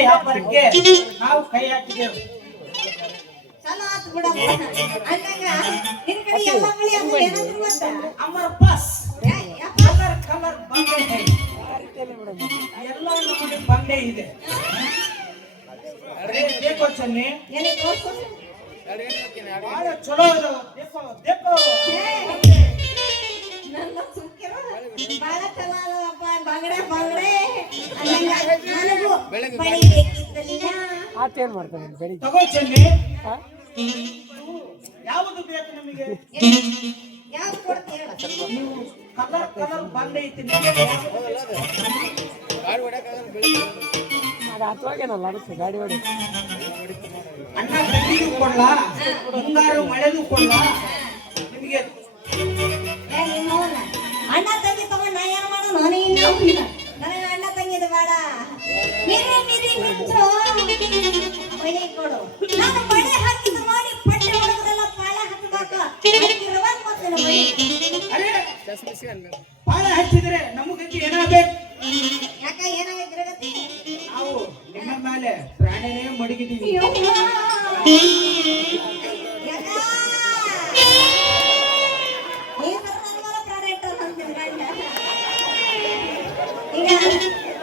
ವ್ಯಾಪಾರಕ್ಕೆ ನಾವು ಕೈ ಹಾಕಿದೆವು. ಚಲೋ ಆತು ಬಿಡಪ್ಪ. ಅಂದಾಗ ನಿನ್ ಕಡೆ ಎಲ್ಲ ಮಳಿ ಅಂದ್ರೆ ಏನಂದ್ರು ಗೊತ್ತಾ? ಅಮರ ಪಾಸ್ ಯಪ್ಪ. ಕಲರ್ ಕಲರ್ ಬಂಡೆ ಹೈ ಎಲ್ಲ ನಮ್ಮನೆ ಬಂಡೆ ಇದೆ. ಅರೆ देखो ಚನ್ನಿ ಏನೇ ತೋರ್ಸು. ಬಹಳ ಚಲೋ ಇದೆ. देखो देखो ನನ್ನ ಸುಕ್ಕಿರ ಬಹಳ ಚಲೋ ಅದಪ್ಪ. ಬಂಗಡೆ ಬಂಗಡೆ ಅಂದಾಗ ನನಗೂ ಪಡಿಬೇಕಿತ್ತಲ್ಲ. ಆತೇನ್ ಮಾಡ್ತಾನೆ ಬೆಳಿಗ್ಗೆ ತಗೋ ಚನ್ನಿ. ಯಾವುದು ಬೇಕು ನಿಮಗೆ? ಯಾವ ಕೊಡ್ತೀಯ? ನೀವು ಕಲರ್ ಕಲರ್ ಬಂಡೆ ಐತಿ. ಅದು ಹತ್ತವಾಗೇನಲ್ಲ ಅದಕ್ಕೆ ಗಾಡಿ ಹೊಡಿ ಅಣ್ಣ ತಂಗಿಗೂ ಕೊಡ್ಲಾ, ಮುಂಗಾರು ಮಳೆಗೂ ಕೊಡ್ಲಾ ನಿಮಗೆ? ಅಣ್ಣ ತಂಗಿ ತಗೊಂಡ್ ನಾ ಏನ್ ಮಾಡೋಣ? ನೀನು ನನಗೆ ಅಣ್ಣ ತಂಗಿದ ಬೇಡ. ಮಿರಿ ಮಿರಿ ಮಿಂಚು ಬಳಿ ಕೊಡು. ನಾನು ಬಳೆ ಹಾಕಿದ ಮಾಡಿ ಪಟ್ಟೆ ಹೊಡೆದ್ರೆಲ್ಲ ಪಾಳೆ ಹಾಕಬೇಕು. ಅರೆ ಪಾಳ ಹಚ್ಚಿದ್ರೆ ನಮಗಂತ ಏನಾಗಬೇಕು? ಯಾಕ ಏನಾಗೈತಿ? ನಾವು ನಿಮ್ಮ ಮೇಲೆ ಪ್ರಾಣಿನೇ ಮಡಗಿದ್ದೀವಿ.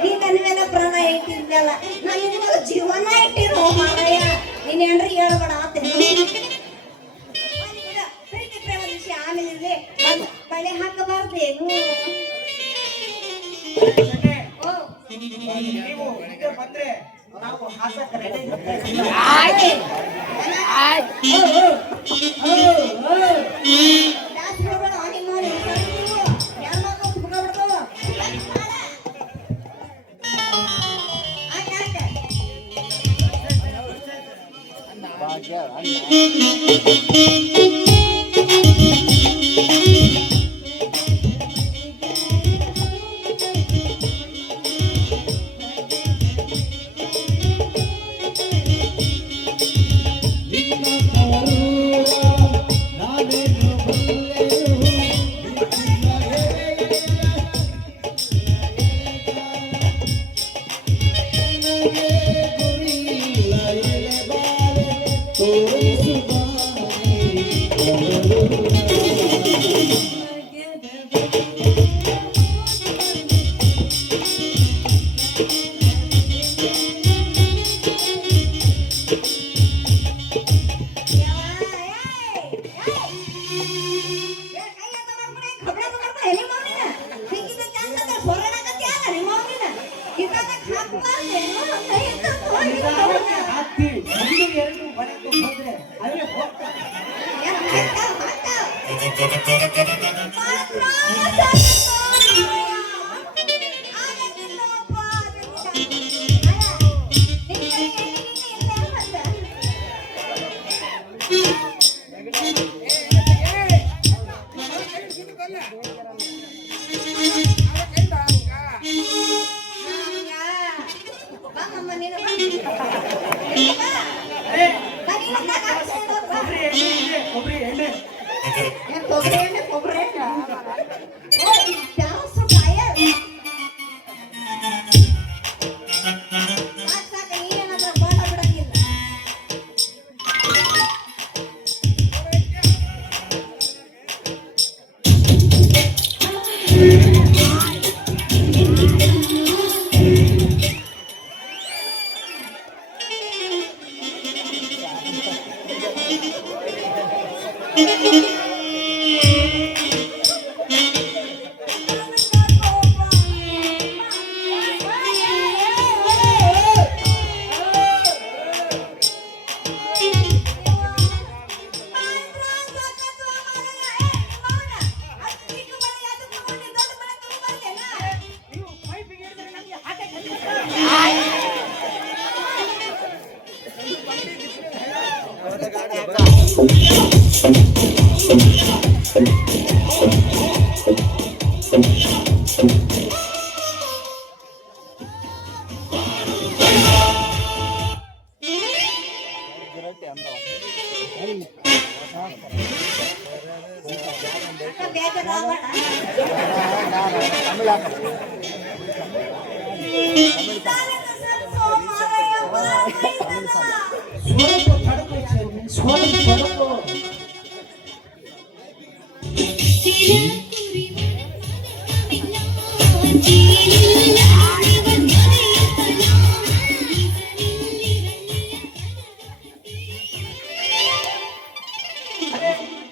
ಈಗ ನನ್ನ ಮೇಲೆ ಪ್ರಾಣ ಇಟ್ಟಿದ್ದಲ್ಲ, ನಾನು ನಿನ್ನ ಜೀವನ ಇಟ್ಟಿರೋ ಮಾರಾಯ. ನೀನ್ ಏನ್ರಿ ಹೇಳ್ಬೇಡ ಆತೇನು? ಪ್ರೀತಿ ಪ್ರೇಮ ವಿಷಯ ಆಮೇಲೆ ಬಳೆ ಹಾಕಬಾರ್ದೇನು? ನೀವು ಹಿಂದೆ ಬಂದ್ರೆ ನಾವು ಹಾಕಕ್ ರೆಡಿ. Dale, ಸ್ವಲ್ಪ ತಡಕು ಚೆನ್ನಿ, ಸ್ವಲ್ಪ ತಡಕು.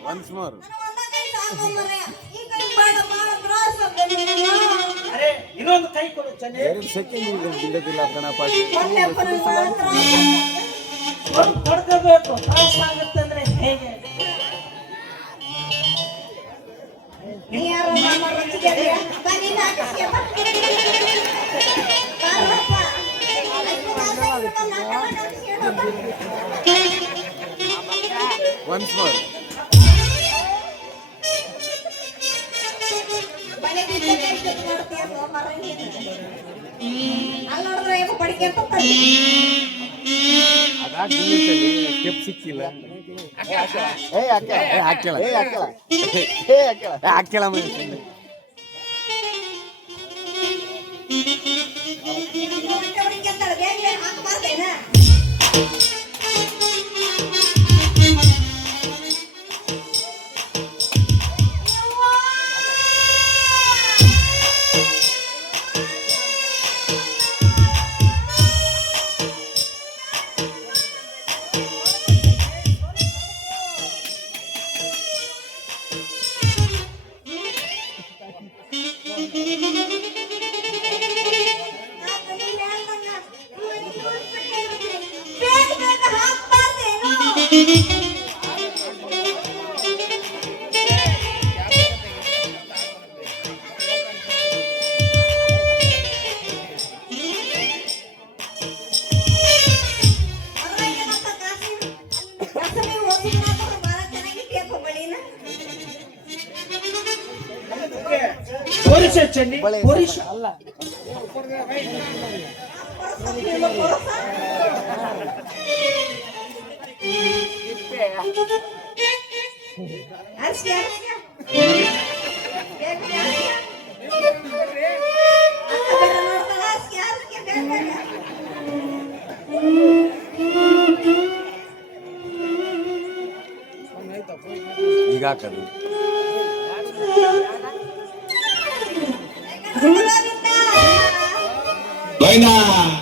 Once more. ನನಗೆ ಒಂದ ಕೈ ಸಾಕು ಮರೆ. ಈ ಕೈ ಬೇಡ, ಬಹಳ ತ್ರಾಸ ಆಗ್ತದೆ ನನಗೆ. ಅರೆ ಇನ್ನೊಂದು ಕೈ ಕೊಡು Chenni. Every second you can build a Ganapa. ಒಂದಪ್ಪ ನನಗೆ ಬಹಳ ತ್ರಾಸ ಆಗ್ತದೆ. ಸ್ವಲ್ಪ ತಡ್ಕೋಬೇಕು. ತ್ರಾಸ ಆಗುತ್ತೆ ಅಂದ್ರೆ ಹೇಗೆ? ನೀ ಯಾರೋ ಮಾಮ ರುಚಿಗೆ ಅದೆಯಾ? ಬಾ ನೀನು ಹಾಕಿಸ್ಕೆ ಬಾ. ಬಾರಪ್ಪ. ಅಷ್ಟು ತ್ರಾಸ ಆಗಿಬಿಟ್ಟು ನಾಟಕ ಮಾಡಿಸ್ಕೊಂಡು ಬಾ. Once more. ಮನೆ ಬಿದ್ದಕ್ಕೆ ಎಷ್ಟೊತ್ತು ಮಾಡ್ತೀಯಪ್ಪ ಮರ ನೀನು? ಅಲ್ಲಿ ನೋಡಿದ್ರೆ ಏನೋ ಪಡಿಕೆ ಅಂತ ಅದಾಗಿ ಸ್ಟೆಪ್ ಸಿಕ್ಕಿಲ್ಲ. ಹಾಕಿಲ್ಲ ಪಡಿಕೆ ಅಂತಾಳೆ ಬೇಗ ಬೇಗ ಹಾಕ್ಬಾರ್ದೇನಾ? ಬೇಗ ಬೇಗ ಹಾಕ್ಬಾರ್ದೇನೋ? ಅದ್ರಾಗೇನಂತ ಕಾಸಿನ ಹೋಗಿ ಮಾತ್ರ ಬಹಳ ಚೆನ್ನಾಗಿಟ್ಟಿಯಪ್ಪ ಬಳಿನ. ಪೊರಿಷ ಚೆನ್ನಿ, ಪೊರಿಷ. ಅಲ್ಲ ನೀನು ಕೊರಸ? ಅರ್ಸ್ಕೆ ಅರ್ಸ್ಕೆ. ಬೇಗ ಬೇಗ ಅರ್ಸ್ಕೆ. ಅಕ್ಕ ಬೇರೆ ನೋಡ್ತಾಳೆ, ಅರ್ಸ್ಕೆ ಅರ್ಸ್ಕೆ ಬೇಗ ಬೇಗ. ಈಗ ಹಾಕದು.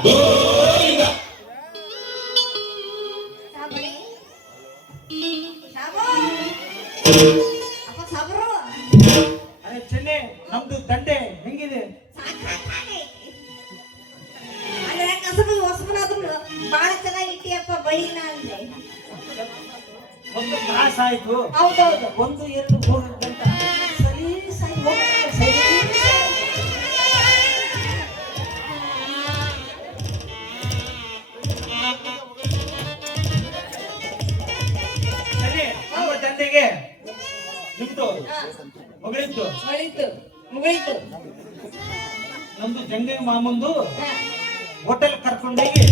ಗೋವಿಂದ. ಸಾಬಣಿ. ಸಾಬು. ಅಪ್ಪ ಸಾಬ್ರು. ಅರೆ ಚೆನ್ನಿ, ನಮ್ದು ದಂಡೆ ಹೆಂಗಿದೆ? ಸಾಕಾಗಿ. ಅಂದ್ರೆ ಕಸಬು ಹೊಸಬನಾದ್ರು ಬಹಳ ಚೆನ್ನಾಗಿ ಇಟ್ಟಿಯಪ್ಪ ಬಳಿನ ಅಂದ್ರೆ. ಒಂದು ತ್ರಾಸ ಆಯ್ತು. ಹೌದೌದು. 1, 2, 3 ಗಂಟೆ ಸರಿ ಸರಿ ಹೋಗ್ಬೇಕು, ಸರಿ ಸರಿ. ಚೆನ್ನಿ, ನಮ್ಮ ದಂಡೆಗೆ ನಿಮ್ದು ಹೊಗಳಿದ್ದು ಮುಗಿತು. ನಮ್ದು ಜಂಗೈ ಮಾಮಂದು ಹೋಟೆಲ್ ಕರ್ಕೊಂಡೋಗಿ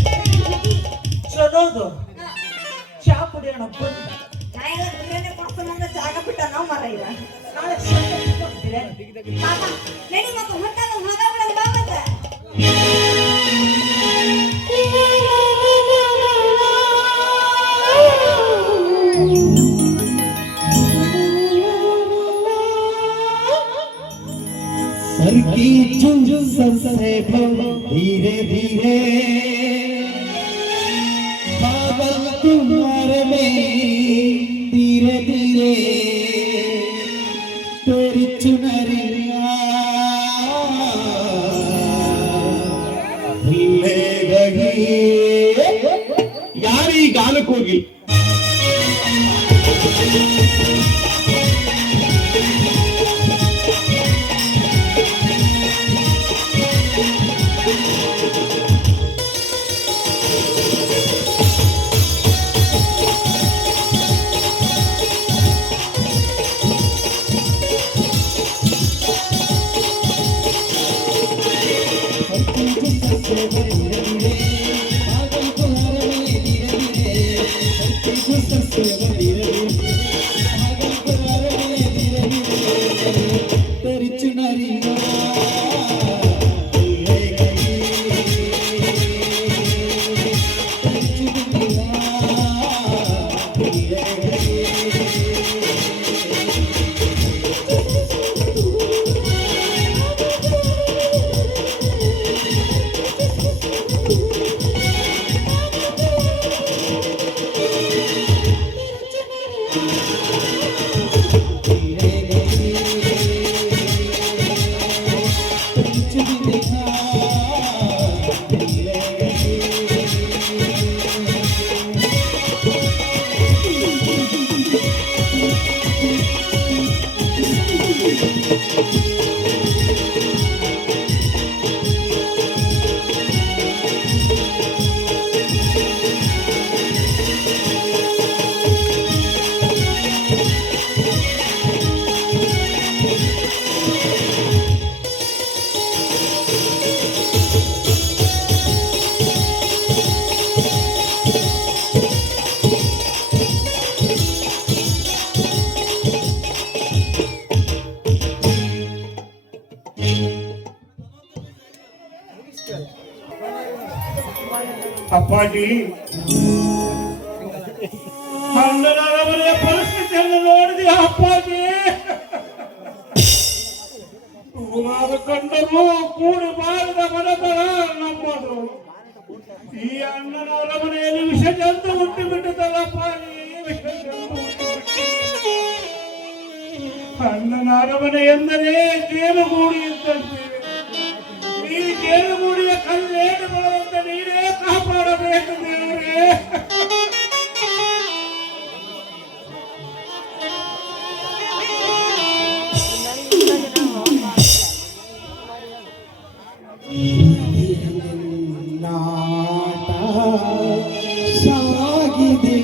ಚಲೋದು ಚಾ ಕುಡಿಯೋಣ ಬಂದ. ನಾ ಎಲ್ಲ ಬಿರಿಯಾನಿ ಕೊಡ್ತಾನಂದ್ರೆ ಜಾಗ ಬಿಟ್ಟ ನಾವು ಮರ ಇಲ್ಲ. ನಾಳೆ ಸಂಜೆ ಕೊಡ್ತೀರಾ? ಪಾಪ ನಡಿ ಮಗ ಹೊಟ್ಟಾಗ ಮಗ ಬಿಡೋದು ಬಾ ಮತ್ತೆ. सर की झुंझ सबसे धीरे धीरे बादल तुम्हारे में धीरे धीरे तेरी चुनरिया हिले गई यारी गालक होगी ಅಪ್ಪಾಜಿ ಅಣ್ಣನ ಅರಮನೆಯ ಪರಿಸ್ಥಿತಿಯನ್ನು ನೋಡಿದೆ ಅಪ್ಪಾಜಿ. ಗುರುವಾದ ಕಂಡರು ಕೂಡಿ ಬಾರದ ಮನತರ ನಮ್ಮದು. ಈ ಅಣ್ಣನ ಅರಮನೆಯಲ್ಲಿ ವಿಷ ಜಂತು ಹುಟ್ಟಿ ಬಿಟ್ಟಿದ್ದಲ್ಲಪ್ಪಾಜಿ, ವಿಷ ಜಂತು ಹುಟ್ಟಿಬಿಟ್ಟು. ಅಣ್ಣನ ಅರಮನೆ ಎಂದರೆ ಜೇನುಗೂಡಿ ಇದ್ದಂತೆ. ಈ ಜೇನುಗೂಡಿಯ ಕಲ್ಲೇಟುಗಳಂತೆ ನೀರೇ ಕಾಪಾಡಬೇಕು ದೇವರೇ. ಸಾಗಿದೆ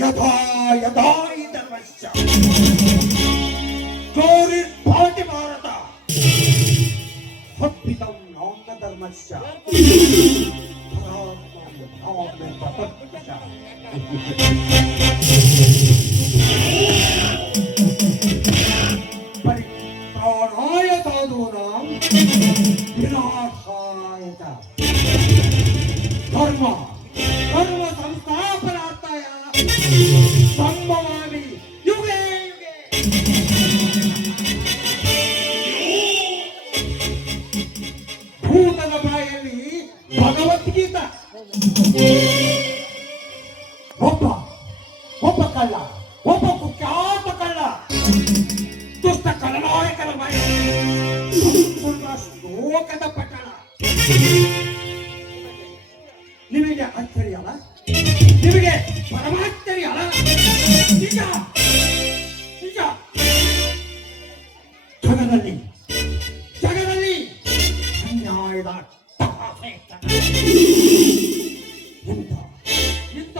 ಯಥಾ ಯಥಾ ಈ ಧರ್ಮಶ್ಚ ಗೌರಿ ಭವತಿ ಭಾರತ ಹಪ್ಪಿತಂ ನಾಮ ಧರ್ಮಶ್ಚ ಪರಿತ್ರಾಣಾಯ ಸಾಧೂನಾಂ ವಿನಾಶಾಯ ಚ ಧರ್ಮ ಧರ್ಮ ಸಂಸ್ಥಾಪನಾರ್ಥಾಯ ಸಂಭವಾಮಿ ಯುಗೆ ಯುಗೆ. ಭೂತದ ಬಾಯಲ್ಲಿ ಭಗವದ್ಗೀತಾ. ಒಬ್ಬ ಕಳ್ಳ, ಒಬ್ಬ ಕುಖ್ಯಾತ ಕಳ್ಳ, ದುಷ್ಟ ಕಳ್ಳನಾಯಕನ ಬಾಯಲ್ಲಿ ಶ್ಲೋಕದ ಪಟ್ಟಣ. ನಿಮಗೆ ಆಶ್ಚರ್ಯ ಅಲ್ಲ? ನಿಮಗೆ ಪರಮಾಶ್ಚರ್ಯ ಅಲ್ಲ? ನಿಜ ನಿಜ. ಜಗದಲ್ಲಿ ಜಗದಲ್ಲಿ ಅನ್ಯಾಯದ ಇಂಥ ಇಂಥ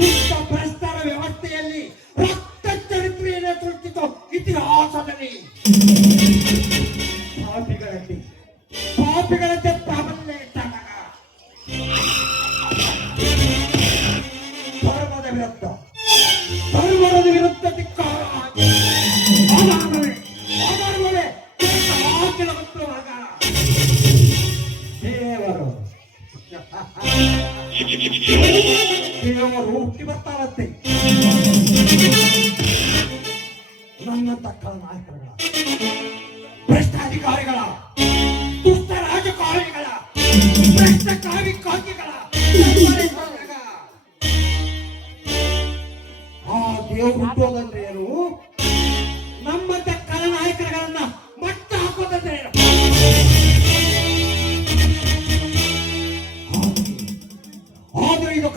ದುಷ್ಟ ಭ್ರಷ್ಟರ ವ್ಯವಸ್ಥೆಯಲ್ಲಿ ರಕ್ತ ಚರಿತ್ರೆಯನ್ನೇ ಸೃಷ್ಟಿತು ಇತಿಹಾಸದಲ್ಲಿ. ಪಾಪಿಗಳಂತೆ ಪ್ರಾಬಲ್ಯ ಇಟ್ಟಾಗ ಧರ್ಮದ ವಿರುದ್ಧ ಧಿಕ್ಕಾರ. ಅದಾದ್ಮೇಲೆ ದೇವರು ಹುಟ್ಟಿ ಬರ್ತಾರಂತೆ. ನನ್ನಂತ ನಾಯಕರುಗಳ, ಭ್ರಷ್ಟಾಧಿಕಾರಿಗಳ, ದುಷ್ಟ ರಾಜಕಾರಣಿಗಳ, ಭ್ರಷ್ಟ ಕಾವಿ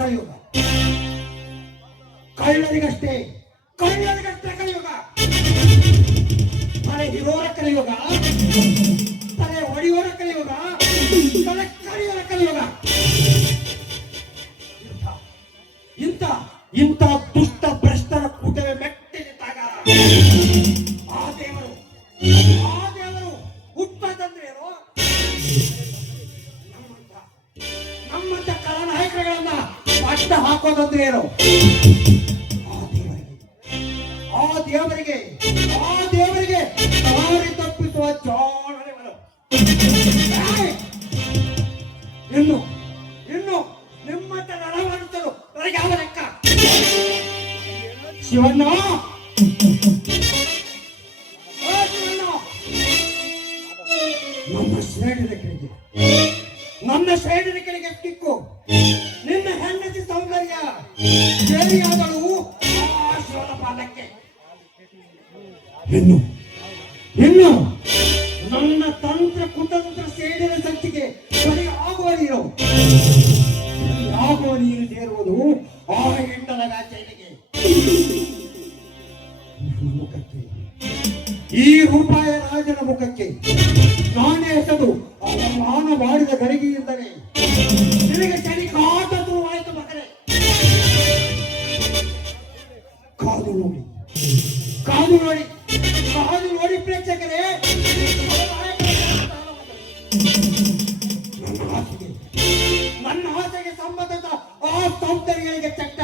ಕಲಿಯುಗ. ಕಳ್ಳರಿಗಷ್ಟೇ ಕಲಿಯುಗ. ತಲೆ ಹಿರೋರ ಕಲಿಯುಗ, ತಲೆ ಹೊಡೆಯೋರ ಕಲಿಯುಗ, ತಲೆ ಕಲಿಯೋರ ಕಲಿಯುಗ. ಇಂಥ ಇಂಥ ದುಷ್ಟ ಭ್ರಷ್ಟರ ಕೂಟವೇ ಮೆಟ್ಟಿನಿದ್ದಾಗ ಆ ದೇವರು ಹುಟ್ಟದಂದ್ರೆ ಏನು? ನಮ್ಮಂತ ಕಲಾನಾಯಕರುಗಳನ್ನ ಅಡ್ಡ ಹಾಕೋದಂದ್ರೆ ಏನು? ಆ ದೇವರಿಗೆ ದಾರಿ ತಪ್ಪಿಸುವ ಜಾಣನೆಗಳು. ಇನ್ನು ನಿಮ್ಮಂತ ನರವಾಡುತ್ತರು ನನಗೆ ಯಾವ ಲೆಕ್ಕ? ಶಿವಣ್ಣ, ನನ್ನ ಶ್ರೇಣಿನ ಕೆಳಗೆ ಕಿಕ್ಕು. ನಿನ್ನ ಹೆಂಡತಿ ಸೌಂದರ್ಯ ಸೇರಿಯಾದಳು ಆ ಶಿವನ ಪಾದಕ್ಕೆ. ಇನ್ನು ನನ್ನ ತಂತ್ರ ಕುತಂತ್ರ ಸೇಡಿನ ಸಂಚಿಗೆ ಆಗುವ ನೀರು ಸೇರುವುದು ಆ ಹೆಂಡನ ಚೈನಿಗೆ. ಈ ರೂಪಾಯ ರಾಜನ ಮುಖಕ್ಕೆ ನಾನೇ ಎಸೆದು ಅವಮಾನ ಮಾಡಿದ ಗಡಿಗೆಯಿಂದಲೇ ನಿನಗೆ ಚಳಿ ಕಾಟ ಶುರುವಾಯಿತು ಮಗನೇ. ಕಾದು ನೋಡಿ ಪ್ರೇಕ್ಷಕರೇ, ನನ್ನ ಆಸೆಗೆ ಸಂಬಂಧದ ಆ ಸೌಂದರ್ಯಗಳಿಗೆ ಚಟ್ಟ.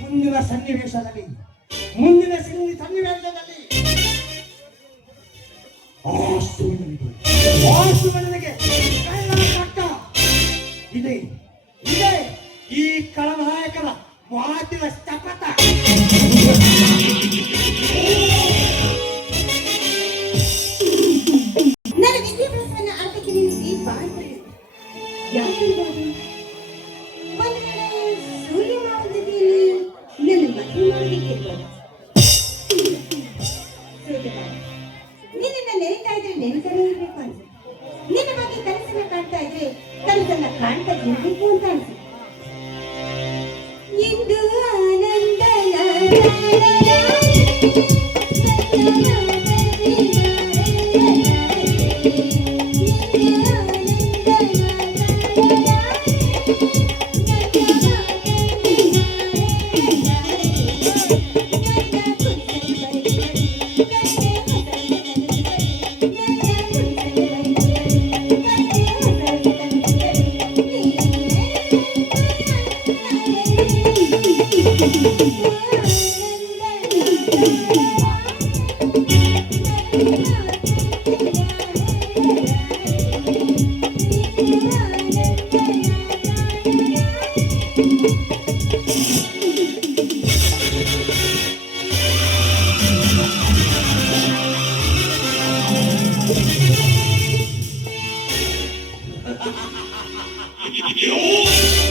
ಮುಂದಿನ ಸನ್ನಿವೇಶದಲ್ಲಿ ಶಿವನಿಗೆ ಪಟ್ಟ ಇದೆ. ಈ ಕಳನಾಯಕನ ಮಾತಿನ ಶಪಥ. ನನ್ನ ವಿದ್ಯಾಭ್ಯಾಸವನ್ನ ಅರ್ಥಕ್ಕೆ ನಿಲ್ಲಿಸಿ ಬಾಳ್ತಾರೆ. ಯಾಕೆಂದರೆ ಒಂದು ವೇಳೆ ಸೂರ್ಯ ಮಾವದಲ್ಲಿ ನನ್ನ ಮದುವೆ ಮಾಡಬೇಕಿರ್ಬೋದು. ನಿನ್ನ ನೆನೀತಾ ಇದ್ರೆ ನೆನೀತಾನೆ ಇರ್ಬೇಕು ಅನ್ಸುತ್ತೆ. ನಿನ್ನ ಬಗ್ಗೆ ಕನಸನ್ನ ಕಾಣ್ತಾ ಇದ್ರೆ ಕನಸನ್ನ ಕಾಣ್ತಾ ಇರ್ಬೇಕು ಅಂತ ಅನ್ಸುತ್ತೆ. ಇಂದು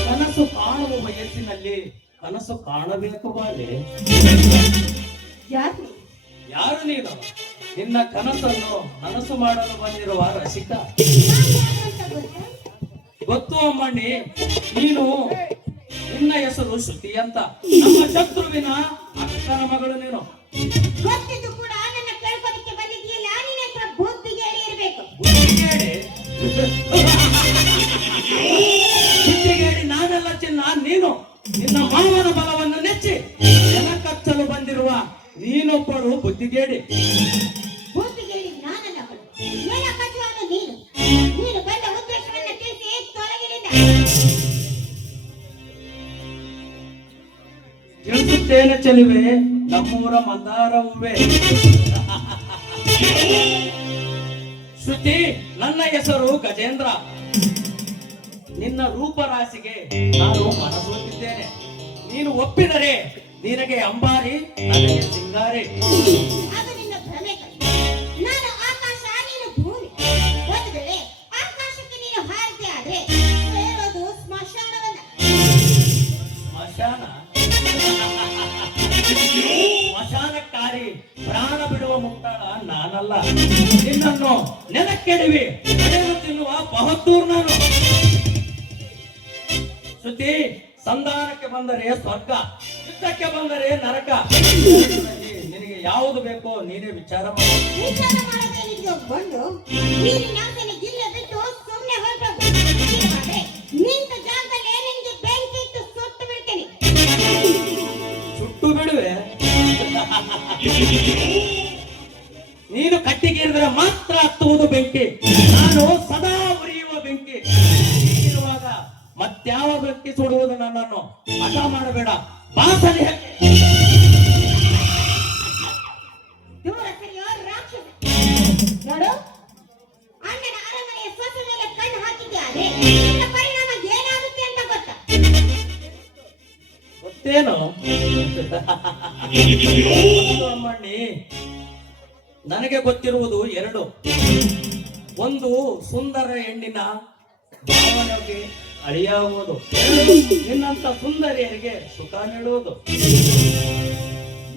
ಕನಸು ಕಾಣುವ ವಯಸ್ಸಿನಲ್ಲಿ ಕನಸು ಕಾಣಬೇಕು ಬಾಲೆ. ಯಾರು ನೀನು? ನಿನ್ನ ಕನಸನ್ನು ನನಸು ಮಾಡಲು ಬಂದಿರುವ ರಸಿಕ. ಗೊತ್ತು ಅಮ್ಮಣ್ಣಿ, ನಿನ್ನ ಹೆಸರು ಶ್ರುತಿ ಅಂತ. ನಮ್ಮ ಶತ್ರುವಿನ ಅಕ್ಕನ ಮಗಳು ನೀನು. ಗೊತ್ತಿದ್ದು ಕೂಡ ನನ್ನ ಕೇಳ್ಕೊಳಕ್ಕೆ ಬಂದಿದ್ದೀಯಲ್ಲ, ನಿನ್ನ ಹತ್ರ ಬುದ್ಧಿಗೆ ಇರಬೇಕು. ಬುದ್ಧಿಗೇಡಿ ನಾನೆಲ್ಲ ಚಿನ್ನ. ನೀನು ನಿನ್ನ ಮಾವನ ಬಲವನ್ನು ನೆಚ್ಚಿ ಜನ ಕಚ್ಚಲು ಬಂದಿರುವ ನೀನೊಬ್ಬಳು ಬುದ್ಧಿಗೇಡಿ. ಬುದ್ಧಿಗೇಡಿ ನಾನಲ್ಲ, ನನ್ನ ಕಚ್ಚುವಾಗ ನೀನು ಬಂದ ಉದ್ದೇಶವನ್ನು ತಿಳಿಸಿ ತೊಲಗಿನಿಂದ. ತಿಳಿಸುತ್ತೇನೆ ಚೆಲುವೆ, ನಮ್ಮೂರ ಮಂದಾರ ಹೂವೆ. ಶ್ರುತಿ, ನನ್ನ ಹೆಸರು ಗಜೇಂದ್ರ. ನಿನ್ನ ರೂಪರಾಶಿಗೆ ನಾನು ಮನಸೋತಿದ್ದೇನೆ. ನೀನು ಒಪ್ಪಿದರೆ ನಿನಗೆ ಅಂಬಾರಿ, ನನಗೆ ಸಿಂಗಾರಿ. ಅದು ನಿನ್ನ ಭ್ರಮೆ. ನಾನು ಆಕಾಶ, ನೀನು ಭೂಮಿ. ಒಂದು ವೇಳೆ ಆಕಾಶಕ್ಕೆ ನೀನು ಹಾರಿದೆ ಆದ್ರೆ ಸೇರೋದು ಸ್ಮಶಾನವನ್ನ. ಸ್ಮಶಾನಕ್ಕಾರಿ ಪ್ರಾಣ ಬಿಡುವ ಮುಟ್ಟಾಳ ನಾನಲ್ಲ. ನಿನ್ನನ್ನು ನೆಲಕ್ಕೆಡವಿ ನಡೆದು ತಿನ್ನುವ ಬಹು ಮದ್ದೂರ್ ನಾನು. ಶ್ರುತಿ, ಸಂಧಾನಕ್ಕೆ ಬಂದರೆ ಸ್ವರ್ಗ, ಯುದ್ಧಕ್ಕೆ ಬಂದರೆ ನರಕ. ನಿನಗೆ ಯಾವುದು ಬೇಕೋ ನೀನೇ ವಿಚಾರ ಮಾಡು. ವಿಚಾರ ಮಾಡೋದೇನಿದೆಯೋ ಬಂದು ನೀರಿನ ಆಸೆನ ಜಿಲ್ಲೆ ಬಿಟ್ಟು ಸುಮ್ಮನೆ ಹೊರಟೋಗು. ಇಲ್ಲವಾದ್ರೆ ನಿಂತ ಜಾಗದಲ್ಲಿ ನಿನ್ಗೆ ಬೆಂಕಿ ಇಟ್ಟು ಸುಟ್ಟು ಬಿಡ್ತೇನೆ. ಸುಟ್ಟು ಬಿಡುವೆ. ನೀನು ಕಟ್ಟಿಗೇರಿದ್ರೆ ಮಾತ್ರ ಹತ್ತುವುದು ಬೆಂಕಿ, ನಾನು ಸದಾ ಉರಿಯುವ ಬೆಂಕಿ. ಹೀಗಿರುವಾಗ ಮತ್ಯಾವ ಬೆಂಕಿ ಸುಡುವುದು ನನ್ನನ್ನು ಹಠ ಮಾಡಬೇಡ. ಬಾಸನೆ ದೂರ ಸರಿಯೋ ರಾಕ್ಷಸ. ನೋಡು, ಅಣ್ಣನ ಅರಮನೆಯ ಸೊಸೆ ಮೇಲೆ ಕಣ್ಣು ಹಾಕಿದ್ಯಾರೆ ಇದರ ಪರಿಣಾಮ ಏನಾಗುತ್ತೆ ಅಂತ ಗೊತ್ತಾ? ಗೊತ್ತೇನು ಅಮ್ಮಣ್ಣಿ? ನನಗೆ ಗೊತ್ತಿರುವುದು ಎರಡು. ಒಂದು, ಸುಂದರ ಹೆಣ್ಣಿನ ಭಾವನೆಗೆ ಅಳಿಯಾಗುವುದು. ಎರಡು, ನಿನ್ನಂತ ಸುಂದರಿಯರಿಗೆ ಸುಖ ನೀಡುವುದು.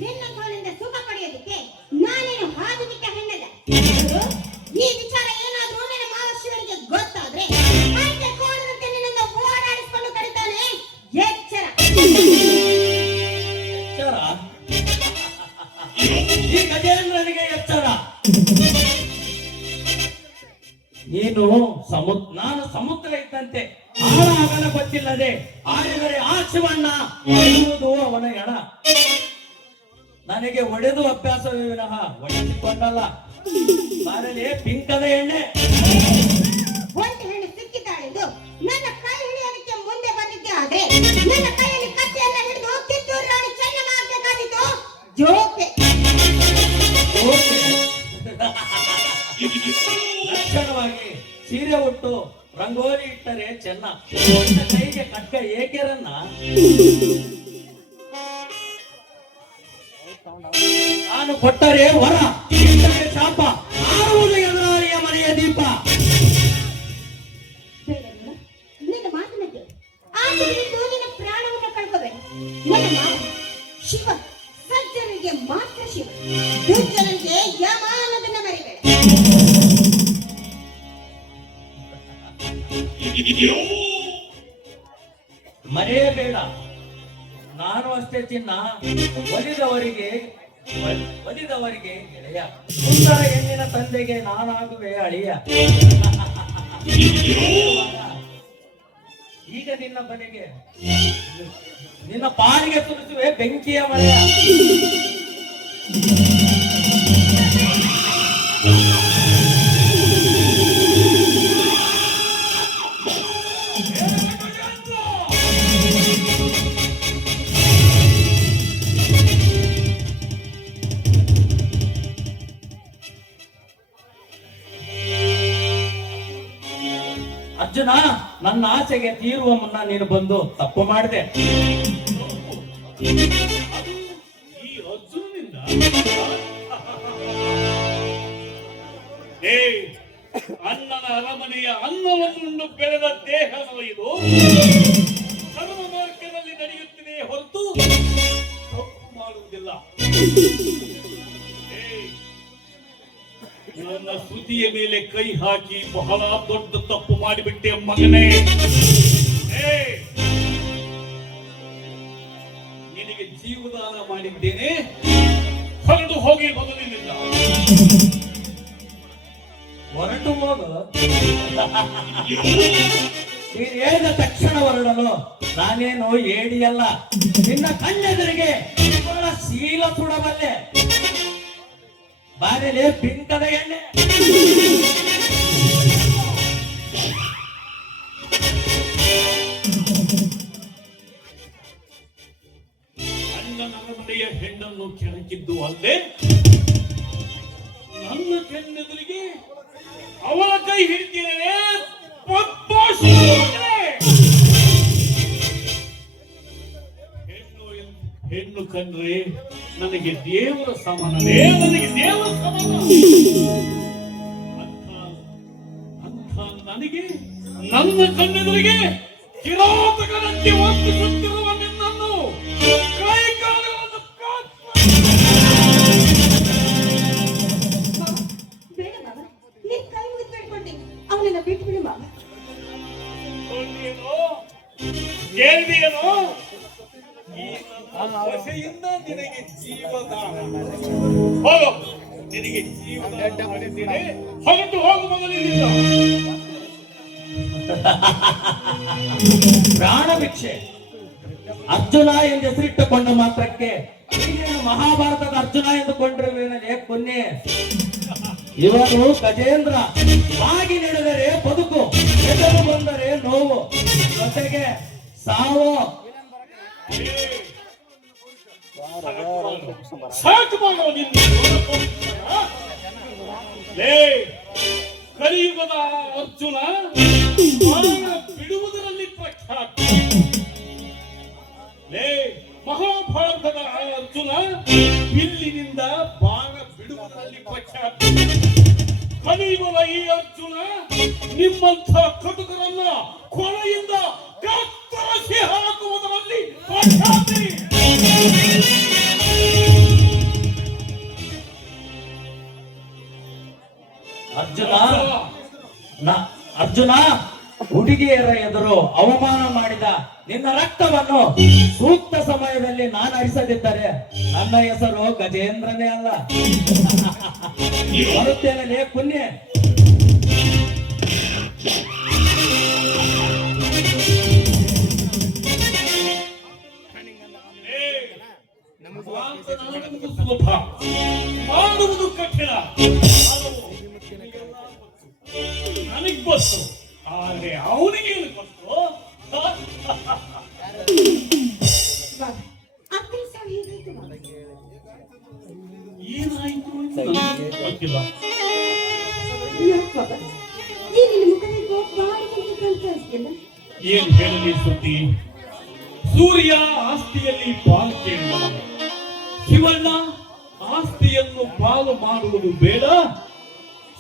ನಿನ್ನ ತೋಳಿಂದ ಸುಖ ಪಡೆಯೋದಕ್ಕೆ ನಾನೇನು ಹಾದು ಬಿಟ್ಟ ಹೆಣ್ಣಲ್ಲ. ನೋಡು, ಈ ವಿಚಾರ ಏನಾದ್ರೂ ನನ್ನ ಮಾವ ಶಿವನಿಗೆ ಗೊತ್ತಾದ್ರೆ ಆಯ್ಕೆ ಕೋಣದಂತೆ ನಿನ್ನನ್ನ ಓಡಾಡಿಸ್ಕೊಂಡು ಕಡಿತಾನೆ. ಎಚ್ಚರ. ಎಚ್ಚರ? ಈ ಗಜೇಂದ್ರನಿಗೆ ಎಚ್ಚರ. ನೀನು ನಾನು ಸಮುದ್ರ ಇದ್ದಂತೆ, ಆಳ ಅಗಲ ಗೊತ್ತಿಲ್ಲದೆ ಆಡಿದರೆ ಆ ಶಿವಣ್ಣ ಎನ್ನುವುದು ಅವನ ಎಣ. ನನಗೆ ಒಡೆದು ಅಭ್ಯಾಸವೇ ವಿನಃ ಒಡೆಸಿಕೊಂಡಲ್ಲ. ಬಾರಲೇ ಪಿಂಕದ ಎಣ್ಣೆ. ಒಂಟಿ ಹೆಣ್ಣು ಸಿಕ್ಕಿದ್ದಾಳೆಂದು ನನ್ನ ಕೈ ಹಿಡಿಯೋದಕ್ಕೆ ಮುಂದೆ ಬಂದಿದ್ದೆ. ಆದ್ರೆ ನನ್ನ ಕೈಯಲ್ಲಿ ಕತ್ತಿಯನ್ನ ಹಿಡಿದು ಕಿತ್ತೂರು ರಾಣಿ ಚೆನ್ನಮ್ಮ ಆಗ್ಬೇಕಾಗಿತ್ತು. ಜೋಕೆ. ಲಕ್ಷಣವಾಗಿ ಸೀರೆ ಉಟ್ಟು ರಂಗೋಲಿ ಇಟ್ಟರೆ ಚೆನ್ನ. ನನ್ನ ಕೈಗೆ ಕಟ್ಟ ಏಕೆರನ್ನ ನಾನು ಕೊಟ್ಟರೆ ವರ, ಇಟ್ಟರೆ ಶಾಪ. ಆರುವುದು ಎದುರಾಳಿಯ ಮನೆಯ ದೀಪ. ನಿನ್ನ ಮಾತಿನಕ್ಕೆ ಆತನಿಂದ ನಿನ್ನ ಪ್ರಾಣವನ್ನು ಕಳ್ಕೋಬೇಡ. ನನ್ನ ಮಾವ ಶಿವ ಸಜ್ಜನಿಗೆ ಮಾತ್ರ ಶಿವ, ದುರ್ಜನನಿಗೆ ಯಮ ಅನ್ನೋದನ್ನ ಮರಿಬೇಡ. ಮರೆಯಬೇಡ. ನಾನು ಅಷ್ಟೇ ಚಿನ್ನ. ಒಲಿದವರಿಗೆ ಗೆಳೆಯ. ಸುಂದರ ಹೆಣ್ಣಿನ ತಂದೆಗೆ ನಾನಾಗುವೆ ಅಳಿಯ. ಈಗ ನಿನ್ನ ಬನೆಗೆ, ನಿನ್ನ ಪಾಲಿಗೆ ಸುರಿಸುವೆ ಬೆಂಕಿಯ ಮಳೆಯ. ಅರ್ಜುನ, ನನ್ನ ಆಸೆಗೆ ತೀರುವ ಮುನ್ನ ನೀನು ಬಂದು ತಪ್ಪು ಮಾಡಿದೆ. ಈ ಅರ್ಜುನನಿಂದ ಅಣ್ಣನ ಅರಮನೆಯ ಅನ್ನವನ್ನು ಬೆಳೆದ ದೇಹನೋ ಇದು. ಧರ್ಮ ಮಾರ್ಗದಲ್ಲಿ ನಡೆಯುತ್ತಿದೆ ಹೊರತು ತಪ್ಪು ಮಾಡುವುದಿಲ್ಲ. ನನ್ನ ಶ್ರುತಿಯ ಮೇಲೆ ಕೈ ಹಾಕಿ ಬಹಳ ದೊಡ್ಡ ತಪ್ಪು ಮಾಡಿಬಿಟ್ಟೆ ಮಗನೇ. ನಿನಗೆ ಜೀವದಾನ ಮಾಡಿದ್ದೇನೆ, ಹೊರಟು ಹೋಗಿ ಮೊದಲಿನಿಂದ. ಹೊರಟು ಹೋಗು. ನೀನು ಹೇಳಿದ ತಕ್ಷಣ ಹೊರಡಲು ನಾನೇನು ಏಡಿಯಲ್ಲ. ನಿನ್ನ ಕಣ್ಣೆದುರಿಗೆ ಬಹಳ ಶೀಲ ಸುಡಬಲ್ಲೆ. ಬಾರಿಲೆ ಪಿಂಕದ ಎಣ್ಣೆ. ಅಣ್ಣನ ಅರಮನೆಯ ಹೆಣ್ಣನ್ನು ಕೆಣಕಿದ್ದು ಅಲ್ಲದೆ ನನ್ನ ಕೆನ್ನೆದುರಿಗೆ ಅವಳ ಕೈ ಹಿಡಿತೇನೆ. ಹೆಣ್ಣು ಕಂಡ್ರೆ ನನಗೆ ದೇವರ ಸಮಾನವೇ, ನನಗೆ ದೇವರ ಸಮಾನ. ಅಂಥ ನನಗೆ ನನ್ನ ಕಣ್ಣೆದುರಿಗೆ ಕಿರಾತಕನಂತೆ ವರ್ತಿಸುತ್ತಿರುವ ನಿನ್ನನ್ನು ಕೈಕಾಲುಗಳನ್ನು ಬೇಡ ಬಾಬಾ, ನೀನ್ ಕೈ ಮುಗಿದು ಬೇಡ್ಕೊಂಡೆ ಅವನನ್ನ ಬಿಟ್ಟು ಬಿಡು ಬಾಬಾ. ಕೇಳಿದೆಯೇನೋ ಕೇಳಿದೆಯೇನೋ ಈ ನನ್ನ ದಶೆಯಿಂದ ನಿನಗೆ ಜೀವದಾನ. ಹೋಗು, ನಿನಗೆ ಜೀವದಾನ ಮಾಡಿದ್ದೇನೆ. ಹೊರಟು ಹೋಗು ಮೊದಲಿನಿಂದ. ಪ್ರಾಣ ಭಿಕ್ಷೆ. ಅರ್ಜುನ ಎಂದು ಹೆಸರಿಟ್ಟುಕೊಂಡ ಮಾತ್ರಕ್ಕೆ ನೀನೇನು ಮಹಾಭಾರತದ ಅರ್ಜುನ ಎಂದುಕೊಂಡಿರುವೇನೇ ಪುಣ್ಯ. ಇವನು ಗಜೇಂದ್ರ. ಆಗಿ ನಡೆದರೆ ಬದುಕು, ಎದುರು ಬಂದರೆ ನೋವು, ಜೊತೆಗೆ ಸಾವು. ಸಾಕು ಮಾಡೋ ನಿನ್ನ ಲೇ, ಕಲಿಯುಗದ ಅರ್ಜುನ ಬಾಣ ಬಿಡುವುದರಲ್ಲಿ ಪ್ರಖ್ಯಾತ. ಲೇ, ಮಹಾಭಾರತದ ಅರ್ಜುನ ಬಿಲ್ಲಿನಿಂದ ಬಾಣ ಬಿಡುವುದರಲ್ಲಿ ಪ್ರಖ್ಯಾತ. ಕಲಿಯುಗದ ಈ ಅರ್ಜುನ ನಿಮ್ಮಂಥ ಕಟುಕರನ್ನ ಕೊಲೆಯಿಂದ ಕತ್ತರಿಸಿ ಹಾಕುವುದರಲ್ಲಿ ಪ್ರಖ್ಯಾತಿ. ಅರ್ಜುನ ಹುಡುಗಿಯರ ಎದುರು ಅವಮಾನ ಮಾಡಿದ ನಿನ್ನ ರಕ್ತವನ್ನು ಸೂಕ್ತ ಸಮಯದಲ್ಲಿ ನಾನು ಹರಿಸದಿದ್ದರೆ ನನ್ನ ಹೆಸರು ಗಜೇಂದ್ರನೇ ಅಲ್ಲ. ಬರುತ್ತೇನೆ ಪುಣ್ಯ. ಸುಲಭ, ಮಾಡುವುದು ಕಠಿಣ. ನನಗ್ ಗೊತ್ತು, ಆದ್ರೆ ಅವನಿಗೇನು ಗೊತ್ತು? ಏನಾಯ್ತು ಗೊತ್ತಿಲ್ಲ. ಏನ್ ಹೇಳಲಿ ಸುದ್ದಿ? ಸೂರ್ಯ ಆಸ್ತಿಯಲ್ಲಿ ಪಾಲು ಕೇಳಿದ, ಶಿವಣ್ಣ ಆಸ್ತಿಯನ್ನು ಪಾಲು ಮಾಡುವುದು ಬೇಡ,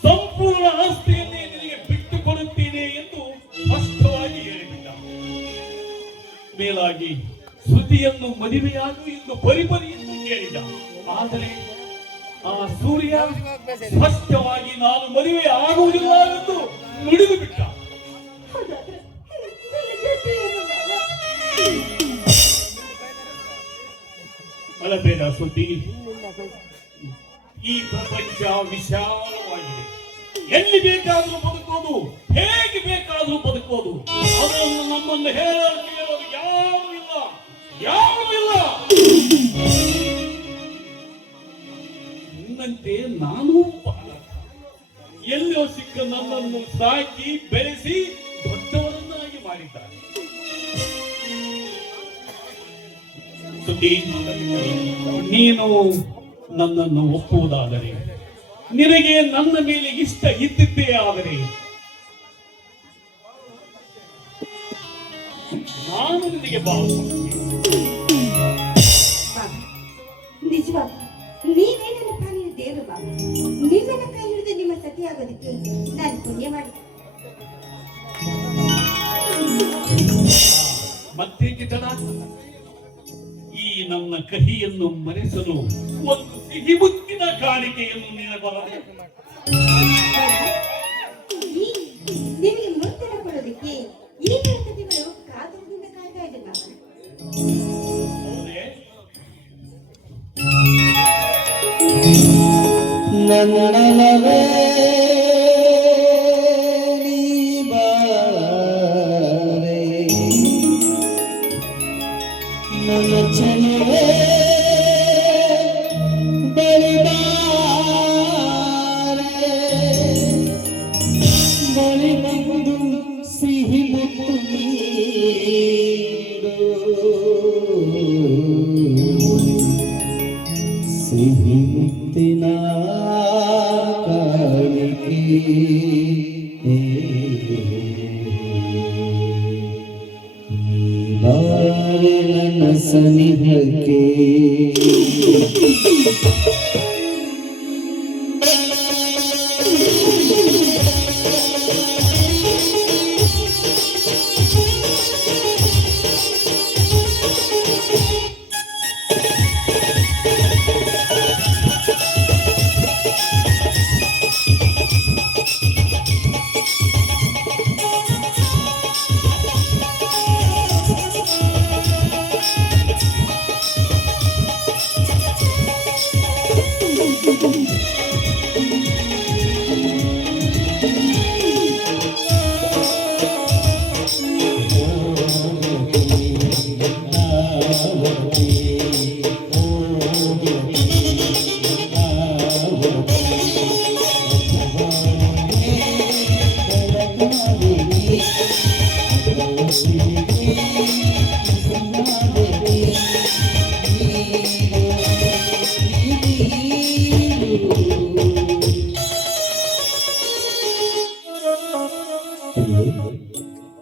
ಸಂಪೂರ್ಣ ಆಸ್ತಿಯನ್ನೇ ನಿನಗೆ ಬಿಟ್ಟು ಕೊಡುತ್ತೇನೆ ಎಂದು ಸ್ಪಷ್ಟವಾಗಿ ಹೇಳಿಬಿಟ್ಟ. ಮೇಲಾಗಿ ಶ್ರುತಿಯನ್ನು ಮದುವೆಯಾಗು ಎಂದು ಪರಿಪರಿಯನ್ನು ಕೇಳಿದ. ಆದರೆ ಆ ಸೂರ್ಯ ಸ್ಪಷ್ಟವಾಗಿ ನಾನು ಮದುವೆ ಆಗುವುದಿಲ್ಲ ಎಂದು ನುಡಿದು ಬಿಟ್ಟ. ಅಳಬೇಡ ಸುದ್ದಿ, ಈ ಪ್ರಪಂಚ ವಿಶಾಲವಾಗಿದೆ. ಎಲ್ಲಿ ಬೇಕಾದ್ರೂ ಬದುಕೋದು, ಹೇಗೆ ಬೇಕಾದ್ರೂ ಬದುಕೋದು. ಅದನ್ನು ನಮ್ಮನ್ನು ಹೇಳೋರು ಯಾರು ಇಲ್ಲ, ಯಾರು ಇಲ್ಲ. ನಿನ್ನಂತೆ ನಾನು ಎಲ್ಲೋ ಸಿಕ್ಕ ನನ್ನನ್ನು ಸಾಕಿ ಬೆಳೆಸಿ ದೊಡ್ಡವರನ್ನಾಗಿ ಮಾಡಿದ್ದಾರೆ. ಸುದ್ದಿ, ನೀನು ನನ್ನನ್ನು ಒಪ್ಪುವುದಾದರೆ, ನಿನಗೆ ನನ್ನ ಮೇಲೆ ಇಷ್ಟ ಇದ್ದಿದ್ದೇ ಆದರೆ ನಾನು ನಿನಗೆ ನಿಜವಾಗ ನೀವೇ ನನ್ನ ಪಾಲಿನ ದೇವರು ಬಾಬಾ. ನಿಮ್ಮನ್ನ ಕೈ ಹಿಡಿದು ನಿಮ್ಮ ಸತಿಯಾಗೋದಕ್ಕೆ ನಾನು ಪುಣ್ಯ ಮಾಡಿ. ಮತ್ತೆ ಕಿಟಣ, ಈ ನನ್ನ ಕಹಿಯನ್ನು ಮರೆಸಲು ಒಂದು ಸಿಹಿ ಮುತ್ತಿನ ಕಾಣಿಕೆಯನ್ನು ನೀಡಬಾರದು. ನಿಮಗೆ ಮುತ್ತಿನ ಕೊಡೋದಕ್ಕೆ ಈ ಗಣಪತಿಗಳು ಕಾತರದಿಂದ ಕಾಯ್ತಾ ಇದೆ ಬಾಬಾ. ನನ್ನನವೇ ನನ್ನ ಚೆಲುವೆ ಬಳಿಬಾರೆ, ಬಳಿ ಬಂದು ಸಿಹಿ ಮುತ್ತು ನೀಡು, ಸಿಹಿ ಮುತ್ತಿನ ಕಾಣಿಕೆ ಬಾರೆ ನನ್ನ ಸನಿಹಕ್ಕೆ.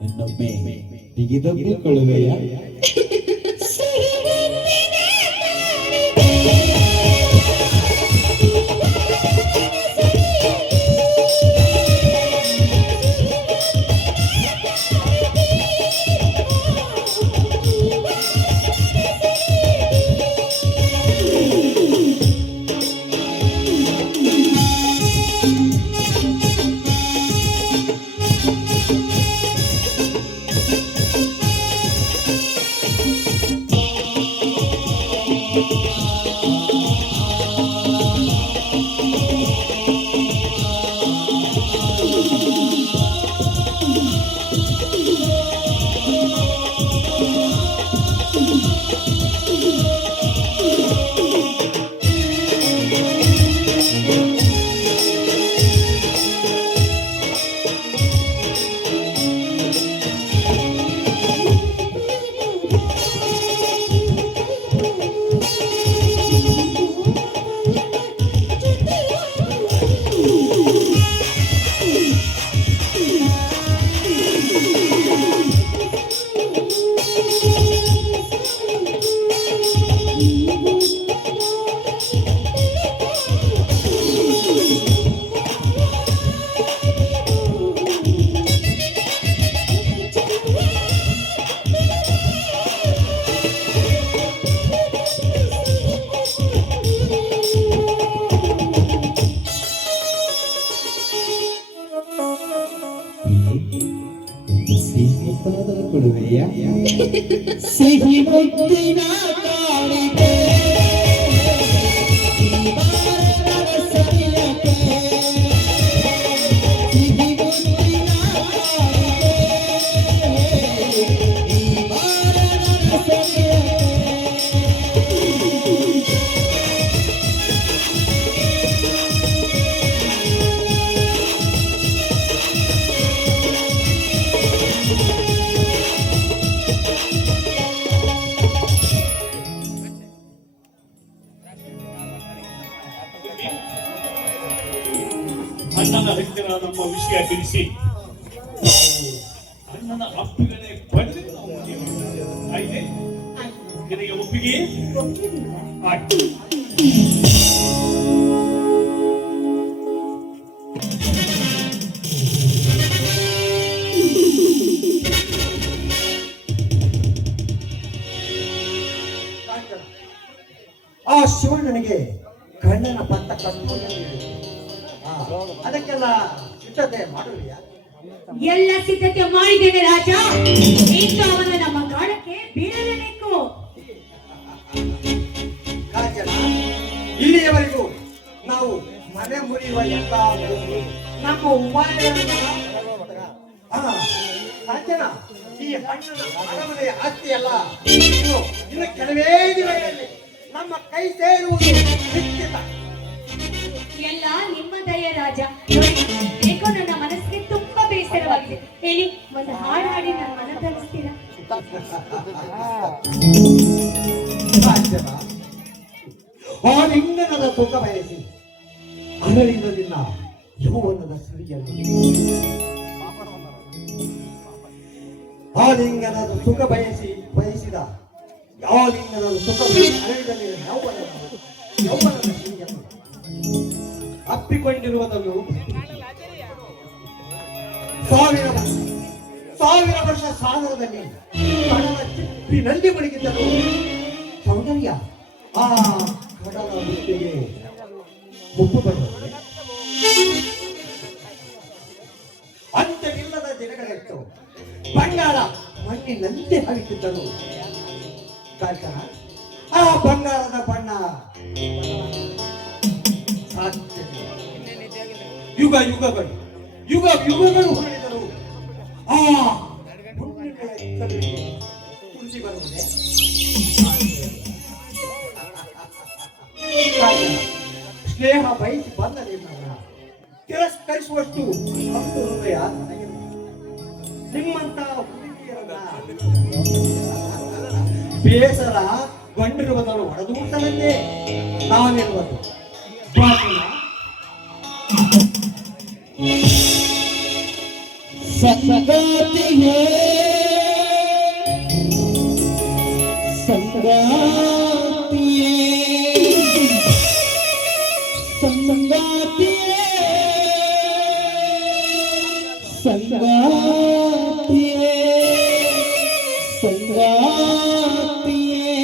ಇನ್ನೊಮ್ಮೆ ಬಿಗಿದಪ್ಪಿಕೊಳ್ಳುವೆಯ ಕೊಡುವೆಯ ಸಿಹಿ ಮುತ್ತಿನ ಕಾಣಿಕೆ ಅಣ್ಣನ ಹತ್ತಿರ ನಮ್ಮ ವಿಷಯ ತಿಳಿಸಿ ಅಣ್ಣನ ಅಪ್ಪಿಗೆ ಪಡೆದು ನಾವು ಮುಂದೆ ಹೋಗೋಣ. ಆಯ್ತೆ? ನಿನಗೆ ಒಪ್ಪಿಗೆ ಆಯ್ತು. ಆ ಶಿವಣ್ಣನಿಗೆ ಗಂಡನ ಪತ್ತ ಕಟ್ಟು ಅದಕ್ಕೆಲ್ಲ ಸಿದ್ಧತೆ ಮಾಡುವಿಯಾ? ಎಲ್ಲ ಸಿದ್ಧತೆ ಮಾಡಿದ್ದೇನೆ ರಾಜ. ಈಗ ಅವನ ನಮ್ಮ ಗಾಢಕ್ಕೆ ಬೀಳಲೇಬೇಕು. ಕಾಂಚನ, ಇಲ್ಲಿಯವರೆಗೂ ನಾವು ಮನೆ ಮುರಿಯುವ ಎಲ್ಲ ನಮ್ಮ ಉಪಾಯಗಳನ್ನು ಕಾಂಚನ, ಈ ಹಣ್ಣನ ಅರಮನೆಯ ಆಸ್ತಿಯಲ್ಲ ಇನ್ನು ಕೆಲವೇ ದಿನಗಳಲ್ಲಿ ನಮ್ಮ ಕೈ ಸೇರುವುದು ನಿಶ್ಚಿತ. ಎಲ್ಲ ನಿಮ್ಮ ದಯ ರಾಜ. ಏಕೋ ನನ್ನ ಮನಸ್ಸಿಗೆ ತುಂಬಾ ಬೇಸರವಾಗಿದೆ. ಹೇಳಿ, ಒಂದು ಹಾಡು ಹಾಡಿ ನನ್ನ ಮನ ತರಿಸ್ತೀರಾ? ಕಾಂಚನ, ಆ ಲಿಂಗನದ ಸುಖ ಬಯಸಿ ಅರಳಿನದಿಲ್ಲ ಯೌವನದ ಸುರಿಯಲ್ಲಿ ಆ ಲಿಂಗನದ ಸುಖ ಬಯಸಿದ ಯಾವ ಲಿಂಗದ ಸುಖ ಅರಳಿದಲ್ಲಿ ಯೌವನದ ಸುರಿಯಲ್ಲಿ ಅಪ್ಪಿಕೊಂಡಿರುವುದನ್ನು ಸಾವಿರ ವರ್ಷ ಸಾಗರದಲ್ಲಿ ಕಡಲ ಚಿಪ್ಪಿನಲ್ಲಿ ಮುಳುಗಿದ್ದರು ಸೌಂದರ್ಯ. ಆ ಕಡಲ ವೃತ್ತಿಗೆ ಮುಪ್ಪು ಬರುತ್ತದೆ. ಅಂತ್ಯವಿಲ್ಲದ ದಿನಗಳೆಷ್ಟು ಬಂಗಾರ ಮಣ್ಣಿನಂತೆ ಹರಿತಿದ್ದರು. ಕಾಂಚನ, ಆ ಬಂಗಾರದ ಬಣ್ಣ ಸಾಧ್ಯವಿಲ್ಲ. ಯುಗಗಳು ಹೊರಡಿದರು. ಆ ಹುಣ್ಣಿಮೆಯ ಕರುಳಿಗೆ ಕುಂಚಿ ಬರುವುದೇ? ಕಾಂಚನ, ಸ್ನೇಹ ಬಯಸಿ ಬಂದ ನಿನ್ನವರ ತಿರಸ್ಕರಿಸುವಷ್ಟು ಒಂದು ಹೃದಯ ನನಗಿಲ್ಲ. ನಿಮ್ಮಂತ ಹುಡುಗಿಯರನ್ನ ಬೇಸರ ಗಂಡಿನ ಬದಲು ಹೊಡೆದೂಡ್ತಾನಂತೆ ನಾನಿರುವುದು ಬಾಗಿಲ ಸಂಗಾತಿಯೇ ಸಂಗಾತಿಯೇ ಸಂಗಾತಿಯೇ ಸಂಗಾತಿಯೇ ಸಂಗಾತಿಯೇ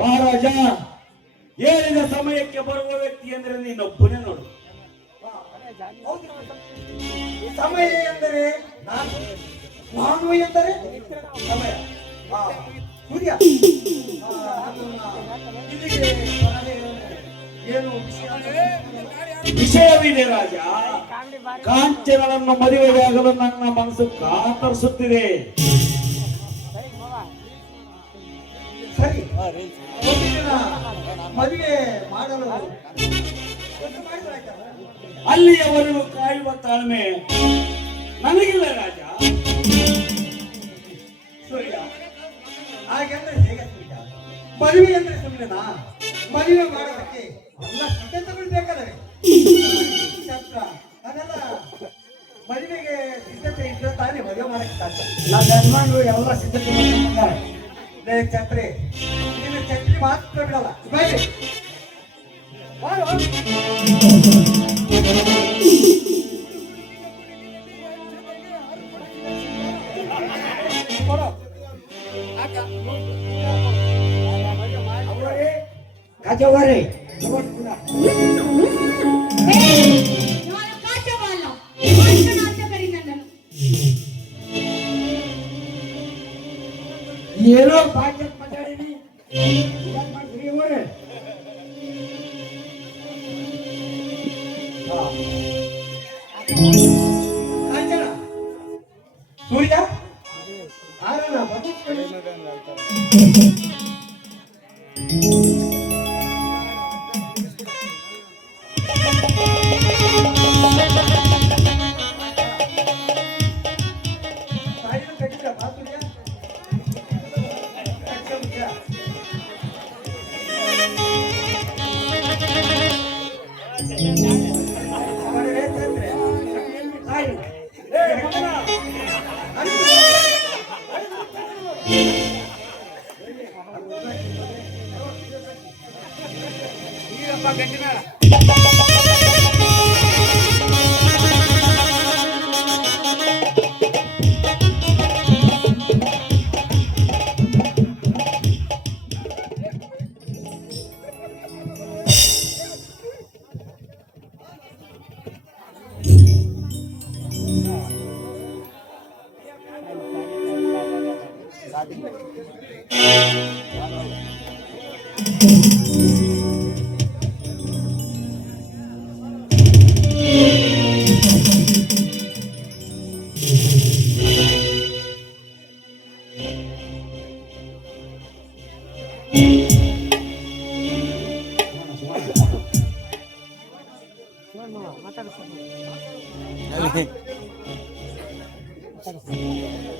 ಮಹಾರಾಜ, ಹೇಳಿದ ಸಮಯಕ್ಕೆ ಬರುವ ವ್ಯಕ್ತಿ ಅಂದ್ರೆ ನೀನೊಬ್ಬನೇ ನೋಡು. ಸಮಯ ಎಂದರೆ ನಾನು ಎಂದರೆ ಸಮಯ. ಸೂರ್ಯ ಇಲ್ಲಿಗೆ ಏನು ವಿಷಯವಿದೆ ರಾಜ. ಕಾಂಚನಳನ್ನು ಮದುವೆಯಾಗಲು ನನ್ನ ಮನಸ್ಸು ಕಾತರಿಸುತ್ತಿದೆ. ಸರಿ, ಮದುವೆ ಮಾಡಲು ಅಲ್ಲಿಯವರೆಗೂ ಕಾಯುವ ತಾಳ್ಮೆ ನನಗಿಲ್ಲ ರಾಜ. ಸೂರ್ಯ ಹಾಗೆಂದ್ರೆ ಹೇಗೆ ಸೂರ್ಯ? ಮದುವೆ ಅಂದ್ರೆ ಸುಮ್ಮನೆನಾ? ಮದುವೆ ಮಾಡೋದಕ್ಕೆ ಎಲ್ಲ ಸಿದ್ಧತೆಗಳು ಬೇಕಾದರೆ ಛತ್ರ ಅದೆಲ್ಲ ಮದುವೆಗೆ ಸಿದ್ಧತೆ ಇದ್ರೆ ತಾನೇ ಮದುವೆ ಮಾಡಕ್ಕೆ ಸಾಧ್ಯ. ನನ್ನ ಯಜಮಾನರು ಎಲ್ಲ ಸಿದ್ಧತೆ ಮಾಡ್ತಾರೆ. ಛತ್ರಿ ನೀನು ಛತ್ರಿ ಮಾತ್ರ ಬಿಡಲ್ಲ. ಬನ್ನಿ ಕಾಚವರೆ ಕೂಡ ನಾನು ಕಾಚವ ಅಲ್ಲ, ಕಾಚನ ಅಂತ ಕರಿ ನನ್ನನ್ನು. ಏನೋ ಪಾಕೆಟ್ ಮಾತಾಡಿನಿ ಯಾಕ್ ಮಾಡ್ತೀರಿ ಅವರೇ? ಕಾಂಚನ ಸೂರ್ಯ ಆರಣ ಬದುಕ್ಕೊಳ್ಳಿ. ತಾಯಿನ ಕಟ್ಟಿದ ಬಾ ಸೂರ್ಯ. ಕಟ್ಕೊಂಡ್ಬಿಟ್ಯಾ? ಅವನು ಹೇಳ್ತಾಯಿದ್ರೆ, ತಾಯಿ, ಏ ಮಗನ,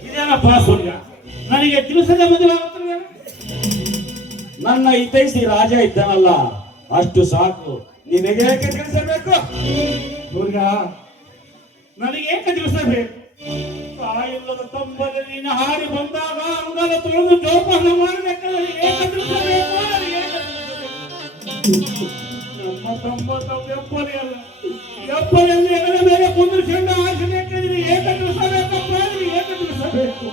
ಇದೇನಪ್ಪ ಸೂರ್ಯ, ನನಗೆ ತಿಳಿಸದೆ ಮದುವೆ ಆಗುತ್ತದೆ. ನನ್ನ ಹಿತೈಷಿ ರಾಜ ಇದ್ದಾನಲ್ಲ, ಅಷ್ಟು ಸಾಕು. ನಿನಗೆ ಏಕೆ ತಿಳಿಸಬೇಕು? ಸೂರ್ಯ, ನನಗೆ ಏಕೆ ತಿಳಿಸಬೇಕು? ತಾಯಿಲ್ಲದ ತಂಬಲ್ಲಿ ನೀನು ಹಾರಿ ಬಂದಾಗ ಅಂಗಲ ತುಳಿದು ಜೋಪಾನ ಮಾಡಬೇಕಾದ್ರೆ ಏಕೆ ತಿಳಿಸಬೇಕು? ನನಗೆ ಏಕೆ ತಿಳಿಸಬೇಕು? ನಮ್ಮ ತಮ್ಮ ಎಪ್ಪರಿ ಅಲ್ಲ, ಎಪ್ಪರಿಯಲ್ಲಿ ಎಗಲ ಮೇಲೆ ಕುಂದಿರಿಸಿಕೊಂಡು ಆಸಬೇಕಾದ್ರೆ ಏಕೆ ತಿಳಿಸಬೇಕಪ್ಪ? ಏಕೆ ತಿಳಿಸಬೇಕು?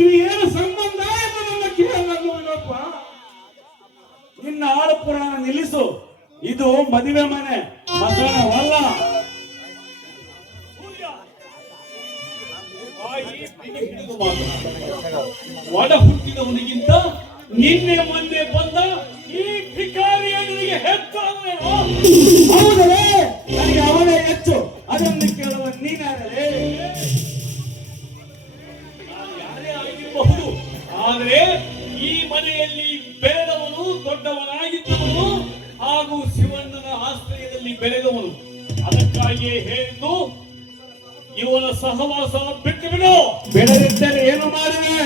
ಇದು ಏನು ಸಂಬಂಧ ಎಂದು ನನ್ನ ಕೇಳಲ್ಲಪ್ಪ. ನಿನ್ನ ಆಳು ಪುರಾಣ ನಿಲ್ಲಿಸು. ಇದು ಮದುವೆ ಮನೆ, ಮಸಣವಲ್ಲ. ಒಡ ಹುಟ್ಟಿದವನಿಗಿಂತ ನಿನ್ನೆ ಮೊನ್ನೆ ಬಂದ ಈ ಭಿಕಾರಿಯ ನಿನಗೆ ಹೆಚ್ಚಾಗುವೇನೋ? ಹೌದಲೇ, ನನಗೆ ಅವನೇ ಹೆಚ್ಚು. ಅದನ್ನು ಕೇಳುವ ನೀನಾದರೆ ಯಾರೇ ಆಗಿರಬಹುದು, ಆದರೆ ಈ ಮನೆಯಲ್ಲಿ ಬೆಳೆದವನು, ದೊಡ್ಡವನಾಗಿದ್ದವನು ಹಾಗೂ ಶಿವಣ್ಣನ ಆಶ್ರಯದಲ್ಲಿ ಬೆಳೆದವನು. ಅದಕ್ಕಾಗಿಯೇ ಹೇಳಿದ್ದು, ಇವನ ಸಹವಾಸ ಬಿಟ್ಟು ಬಿಡು. ಬೆಳೆದಿದ್ದರೆ ಏನು ಮಾಡಿದೆ?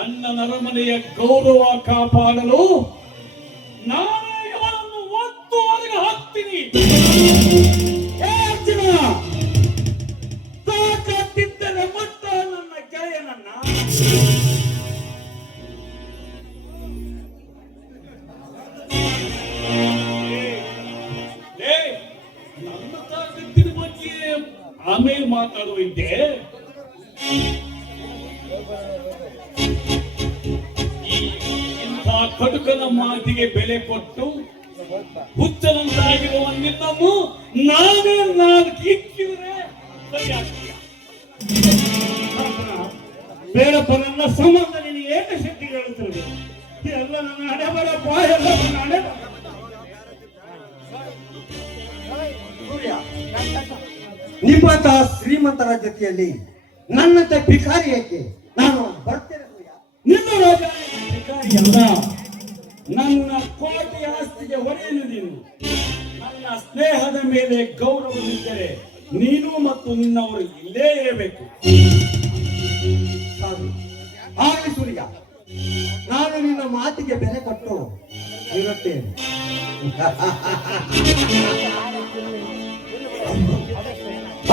ಅಣ್ಣನ ಅರಮನೆಯ ಗೌರವ ಕಾಪಾಡಲು ನಾನು ಇವನನ್ನು ಒತ್ತು ಹೊರಗೆ ಹಾಕ್ತೀನಿ. ತಾಕತ್ತಿದ್ದರೆ ಮುಟ್ಟ ನನ್ನ ಗೆಳೆಯನನ್ನ. ನನ್ನ ತಾಕತ್ತಿನ ಬಗ್ಗೆ ಆಮೇಲೆ ಮಾತಾಡುವಿದ್ದೆ. ಇಂಥ ಕಟುಕನ ಮಾತಿಗೆ ಬೆಲೆ ಕೊಟ್ಟು ಹುಚ್ಚನಂತಾಗಿರುವ ನಿನ್ನನ್ನು ನಾನೇ ಕಿಕ್ಕಿದ್ರೆ ಸರಿಯಾಗ್ತೀಯ. ಬೇಡಪ್ಪ, ನನ್ನ ಸಂಬಂಧ ನಿನಗೆ ಏಕೆ ಶಕ್ತಿ ಹೇಳುತ್ತದೆ? ಎಲ್ಲ ನನ್ನ ಹಣೆ ಬರಪ್ಪ, ಎಲ್ಲ ನನ್ನ ಹಣೆ ಬರ. ನಿಮ್ಮಂತಹ ಶ್ರೀಮಂತರ ಜೊತೆಯಲ್ಲಿ ನನ್ನಂತೆ ಭಿಕಾರಿ ಏಕೆ? ನಾನು ಬರ್ತೇನೆ ಸೂರ್ಯ. ನಿನ್ನ ರಾಜ ಭಿಕಾರಿಯಲ್ಲ, ನನ್ನ ಕೋಟಿ ಆಸ್ತಿಗೆ ಹೊರೆಯನ್ನು ನೀನು. ನನ್ನ ಸ್ನೇಹದ ಮೇಲೆ ಗೌರವವಿದ್ದರೆ ನೀನು ಮತ್ತು ನಿನ್ನವರು ಇಲ್ಲೇ ಇರಬೇಕು. ಆಗಲಿ ಸೂರ್ಯ, ನಾನು ನಿನ್ನ ಮಾತಿಗೆ ಬೆಲೆ ಕೊಟ್ಟು ಇರುತ್ತೇನೆ.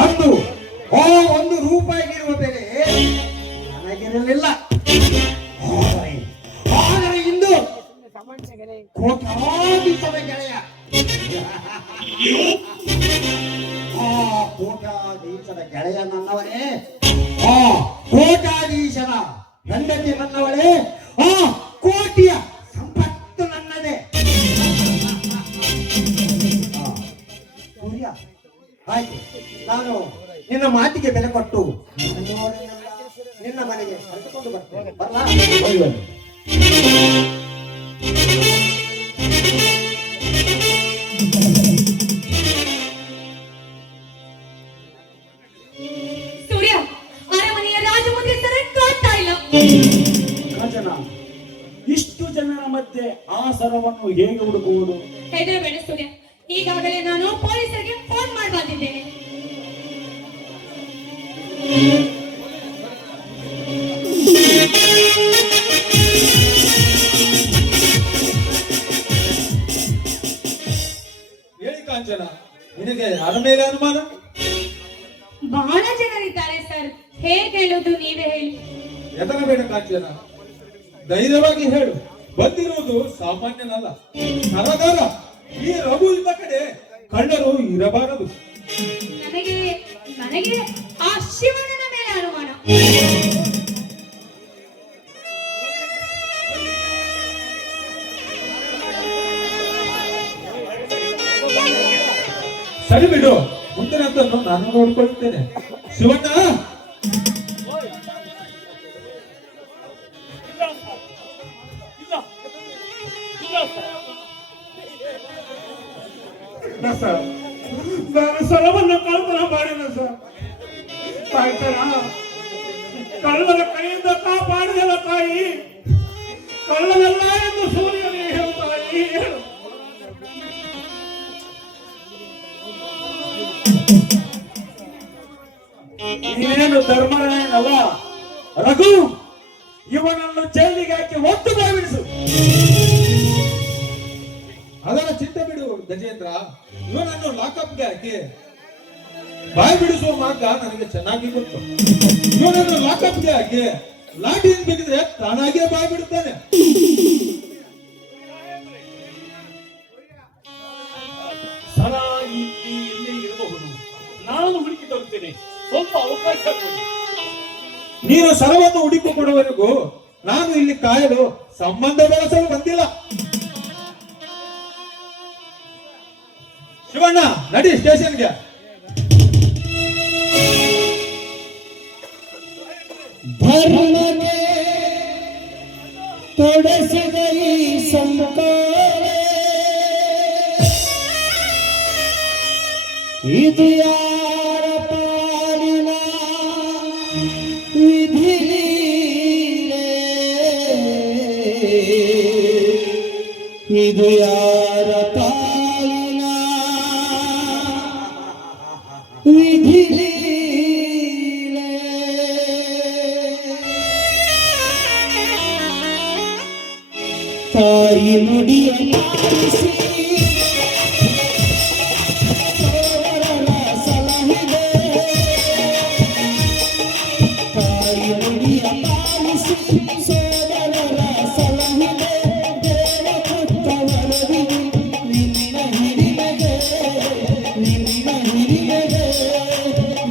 ಒಂದು ಒಂದು ರೂಪಾಯಿಗಿರುವ ಬೆಲೆ ನನಗಿರಲಿಲ್ಲ. ಆದರೆ ಇಂದು ಕೋಟ್ಯಾಧೀಶರ ಗೆಳೆಯ, ಕೋಟ್ಯಾಧೀಶರ ಗೆಳೆಯ ನನ್ನವರೇ, ಕೋಟ್ಯಾಧೀಶರ ಹೆಂಡತಿ ನನ್ನವಳೇ, ಆಯ್ತು, ನಾನು ನಿನ್ನ ಮಾತಿಗೆ ಬೆಲೆ ಕೊಟ್ಟು ನಿನ್ನ ಮನೆಗೆ ಕರೆದುಕೊಂಡು ಬರ್ತೇನೆ. ಬರ್ಲಾ? ಸೂರ್ಯ, ಅರಮನೆಯ ರಾಜಮುದ್ರಿಸರ ಕಾಣ್ತಾ ಇಲ್ಲ. ಕಾಂಚನ, ಇಷ್ಟು ಜನರ ಮಧ್ಯೆ ಆ ಸರವನ್ನು ಹೇಗೆ ಹುಡುಕುವುದು? ಹೆದರಬೇಡ ಸೂರ್ಯ, ಈಗಾಗಲೇ ನಾನು ಪೊಲೀಸರಿಗೆ ಫೋನ್ ಮಾಡಿ ಬಂದಿದ್ದೇನೆ. ಹೇಳಿ ಕಾಂಚನ, ನಿನಗೆ ಯಾರ ಮೇಲೆ ಅನುಮಾನ? ಬಹಳ ಜನರಿದ್ದಾರೆ ಸರ್, ಹೇಗೆ ಹೇಳುದು ನೀವೇ ಹೇಳಿ. ಹೆದರಬೇಡ ಕಾಂಚನ, ಧೈರ್ಯವಾಗಿ ಹೇಳು. ಬಂದಿರುವುದು ಸಾಮಾನ್ಯನಲ್ಲ, ಸರದಾರ. ಈ ರಘು ಇದ್ದ ಕಡೆ ಕಳ್ಳರು ಇರಬಾರದು. ನನಗೆ ನನಗೆ ಆ ಶಿವಣ್ಣನ ಮೇಲೆ ಅನುಮಾನ. ಸರಿ ಬಿಡು, ಮುಂದಿನದನ್ನು ನಾನು ನೋಡ್ಕೊಳ್ತೇನೆ. ಶಿವಣ್ಣ, ನಾನು ಸರವನ್ನು ಕಳ್ತನ ಮಾಡಿದ ಸರ್. ತಾಯ್ತರ ಕಳ್ಳರ ಕೈಯಿಂದ ಕಾಪಾಡಿದಲ್ಲ ತಾಯಿ. ಕಳ್ಳನಲ್ಲ ಎಂದು ಸೂರ್ಯನೇ ಹೇಳ್ತಾಯಿ. ನೀನೇನು ಧರ್ಮರಾಯನಲ್ಲ ರಘು, ಇವನನ್ನು ಜೈಲಿಗೆ ಹಾಕಿ ಒತ್ತು ಬಾವಿಡಿಸು. ಅದರ ಚಿಂತೆ ಬಿಡು ಗಜೇಂದ್ರ. ಇವನನ್ನು ಲಾಕಪ್ಗೆ ಹಾಕಿ ಬಾಯಿ ಬಿಡಿಸುವ ಮಾರ್ಗ ನನಗೆ ಚೆನ್ನಾಗಿ ಗೊತ್ತು. ಇವನನ್ನು ಲಾಕಪ್ಗೆ ಹಾಕಿ ಲಾಠಿಯನ್ನು ಬಿಗಿದ್ರೆ ತಾನಾಗಿಯೇ ಬಾಯಿ ಬಿಡುತ್ತಾನೆ. ಸರ ಇಲ್ಲಿ ಇರಬಹುದು, ನಾನು ಹುಡುಕಿ ತರುತ್ತೇನೆ. ಸ್ವಲ್ಪ ಅವಕಾಶ ಕೊಡಿ. ನೀನು ಸರವನ್ನು ಹುಡುಕಿಕೊಡುವವರೆಗೂ ನಾನು ಇಲ್ಲಿ ಕಾಯಲು ಸಂಬಂಧ ಬೆಳೆಸಲು ಬಂದಿಲ್ಲ. ಶಿವಣ್ಣ, ನಡಿ ಸ್ಟೇಷನ್ಗೆ. ಧರ್ಮಕ್ಕೆ ತೊಡಸಿದ ಈ ಸಂಕಾರ ಇದು ಯಾರ ಪಾಲಿನ ವಿಧಿ? ಇದು ಯಾರ ಪಾಲಿನ ವಿಧಿ? ತಾಯಿ ನುಡಿಯ ಪಾಲಿಸಿ ಸೋದರರ ಸಲಹಿದೆ. ತಾಯಿ ನುಡಿಯ ಪಾಲಿಸಿ ಸೋದರರ ಸಲಹಿದೆ. ದೇವಪುತ್ತ ವರದಿದೆ ನಿನ್ನ ಹಿರಿಮೆಗೆ, ನಿನ್ನ ಹಿರಿಮೆಗೆ,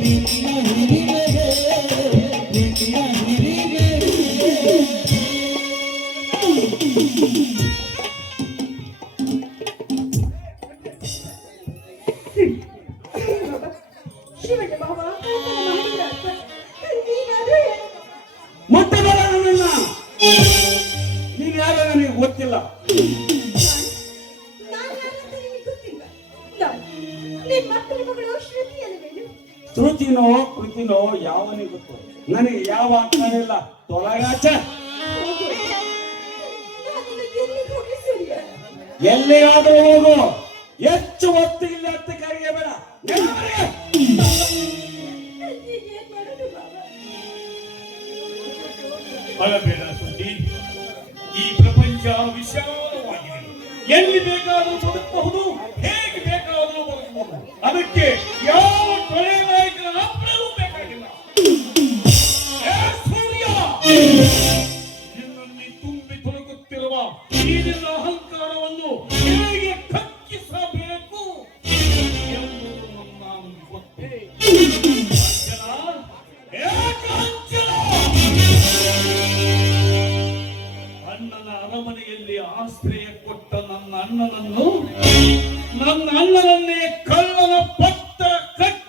ನಿನ್ನ ಹಿರಿಮೆಗೆ, ನಿನ್ನ ಹಿರಿಮೆಗೆ. ಶಿವಣ್ಣ ಬಾಬಾ, ನೀನಾದ್ರೂ ಹೇಳು. ಮುಟ್ಟಬೇಡ ನನ್ನನ್ನ. ನೀನ್ ಯಾರೋ ನನಗೆ ಗೊತ್ತಿಲ್ಲ. ನಾನು ಯಾರಂತ ನಿನಗೆ ಗೊತ್ತಿಲ್ಲ. ನಾನು ನಿಮ್ಮ ಮಕ್ಕಳ ಮಗಳು ಶ್ರುತಿಯಲ್ಲವೇನು? ಶ್ರುತಿನೋ ಕೃತಿನೋ ಯಾವನಿಗೆ ಗೊತ್ತು? ನನಗೆ ಯಾವ ಅರ್ಥ ಇಲ್ಲ. ತೊಲಗಾಚ. ನಾನೀಗ ಎಲ್ಲಿಗೆ ಹೋಗಿ ಸೂರ್ಯ? ಎಲ್ಲಿಗಾದ್ರೂ ಹೋಗು, ಹೆಚ್ಚು ಹೊತ್ತು ಇಲ್ಲಿ ಹತ್ತು ಕರಿಗೆ ಬೇಡ. ಈಗ ಏನ್ ಮಾಡೋದು ಬಾಬಾ? ಅಳಬೇಡ ಸುದ್ದಿ. ಈ ಪ್ರಪಂಚ ವಿಶಾಲವಾಗಿದೆ. ಎಲ್ಲಿ ಬೇಕಾದರೂ ಬದುಕಬಹುದು, ಹೇಗೆ ಬೇಕಾದರೂ ಬದುಕಬಹುದು. ಅದಕ್ಕೆ ಯಾವ ಕೊಲೆ ನಾಯಕನ ಅಪ್ಪಣೆಯೂ ಬೇಕಾಗಿಲ್ಲ. ಏ ಸೂರ್ಯ, ನಿನ್ನಲ್ಲಿ ತುಂಬಿ ತುಳುಕುತ್ತಿರುವ ಈ ನಿನ್ನ ಅಹಂಕಾರವನ್ನು ಹೇಗೆ ಕಕ್ಕಿಸಬೇಕು ಎಂಬುದು ನನ್ನ ಗೊತ್ತೇ. ಕಾಂಚನ, ಏ ಕಾಂಚನ, ಅಣ್ಣನ ಅರಮನೆಯಲ್ಲಿ ಆಶ್ರಯ ಕೊಟ್ಟ ನನ್ನ ಅಣ್ಣನನ್ನೇ ಕಳ್ಳನ ಪಟ್ಟ ಕಟ್ಟಿ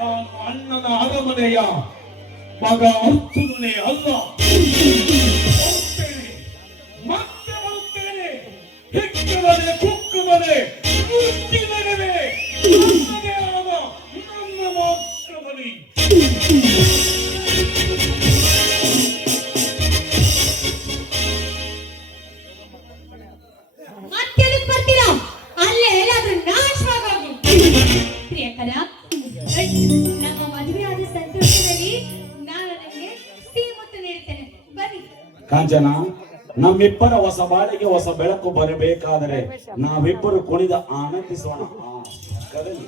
ನಾನು ಅಣ್ಣನ ಅರಮನೆಯ ಮಗ ಅರ್ಥನೇ ಅಲ್ಲ. ಬರುತ್ತೇನೆ, ಮತ್ತೆ ಬರುತ್ತೇನೆ. ಹಿಕ್ಕುತ್ತದೆ ಕುಕ್ಕುತ್ತದೆ ಮುತ್ತಿನಗದೆ ನನ್ನದೇ ಆದ ನನ್ನ ಮಾತ್ರ ಬಲಿ. ಮತ್ತೆದಕ್ಕೆ ಬರ್ತೀರಾ? ಅಲ್ಲೇ ಎಲ್ಲಾದ್ರೂ ನಾಶವಾಗಿ ಪ್ರಿಯಕರ, ನಮ್ಮ ಮದುವೆ ಆದ ಸಂತೋಷದಲ್ಲಿ ನಾನು ನಿಮಗೆ ಸಿಹಿ ಮುತ್ತು ನೀಡುತ್ತೇನೆ. ಬನ್ನಿ. ಕಾಂಚನ, ನಮ್ಮಿಬ್ಬರ ಹೊಸ ಬಾಳಿಗೆ ಹೊಸ ಬೆಳಕು ಬರಬೇಕಾದರೆ ನಾವಿಬ್ಬರು ಕುಣಿದ ಆನಂದಿಸೋಣ. ಕದಲಿ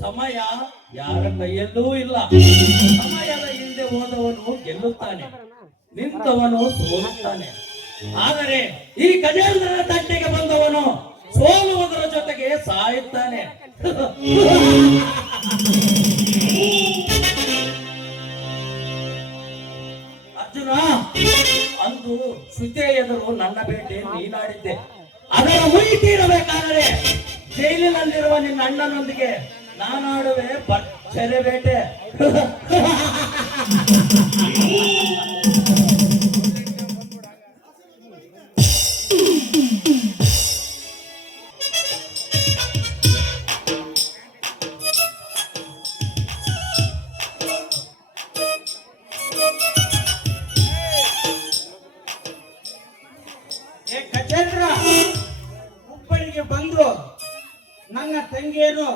ಸಮಯ ಯಾರ ಕೈಯಲ್ಲೂ ಇಲ್ಲ. ಸಮಯದ ಹಿಂದೆ ಹೋದವನು ಗೆಲ್ಲುತ್ತಾನೆ, ನಿಂತವನು ಸೋಲುತ್ತಾನೆ. ಆದರೆ ಈ ಗಜೇಂದ್ರನ ತಂಟೆಗೆ ಬಂದವನು ಸೋಲುವುದರ ಜೊತೆಗೆ ಸಾಯುತ್ತಾನೆ. ಅರ್ಜುನ, ಅಂದು ಶ್ರುತಿಯ ಎದುರು ನನ್ನ ಬೇಟೆ ನೀನಾಡಿದ್ದೆ. ಅದರ ಮುಯಿ ತೀರಬೇಕಾದರೆ ಜೈಲಿನಲ್ಲಿರುವ ನಿನ್ನ ಅಣ್ಣನೊಂದಿಗೆ ನಾನಾಡುವೆ ಭರ್ಜರಿ ಬೇಟೆ. ಗಜೇಂದ್ರ, ಹುಬ್ಬಳ್ಳಿಗೆ ಬಂದು ನನ್ನ ತಂಗಿಯನ್ನು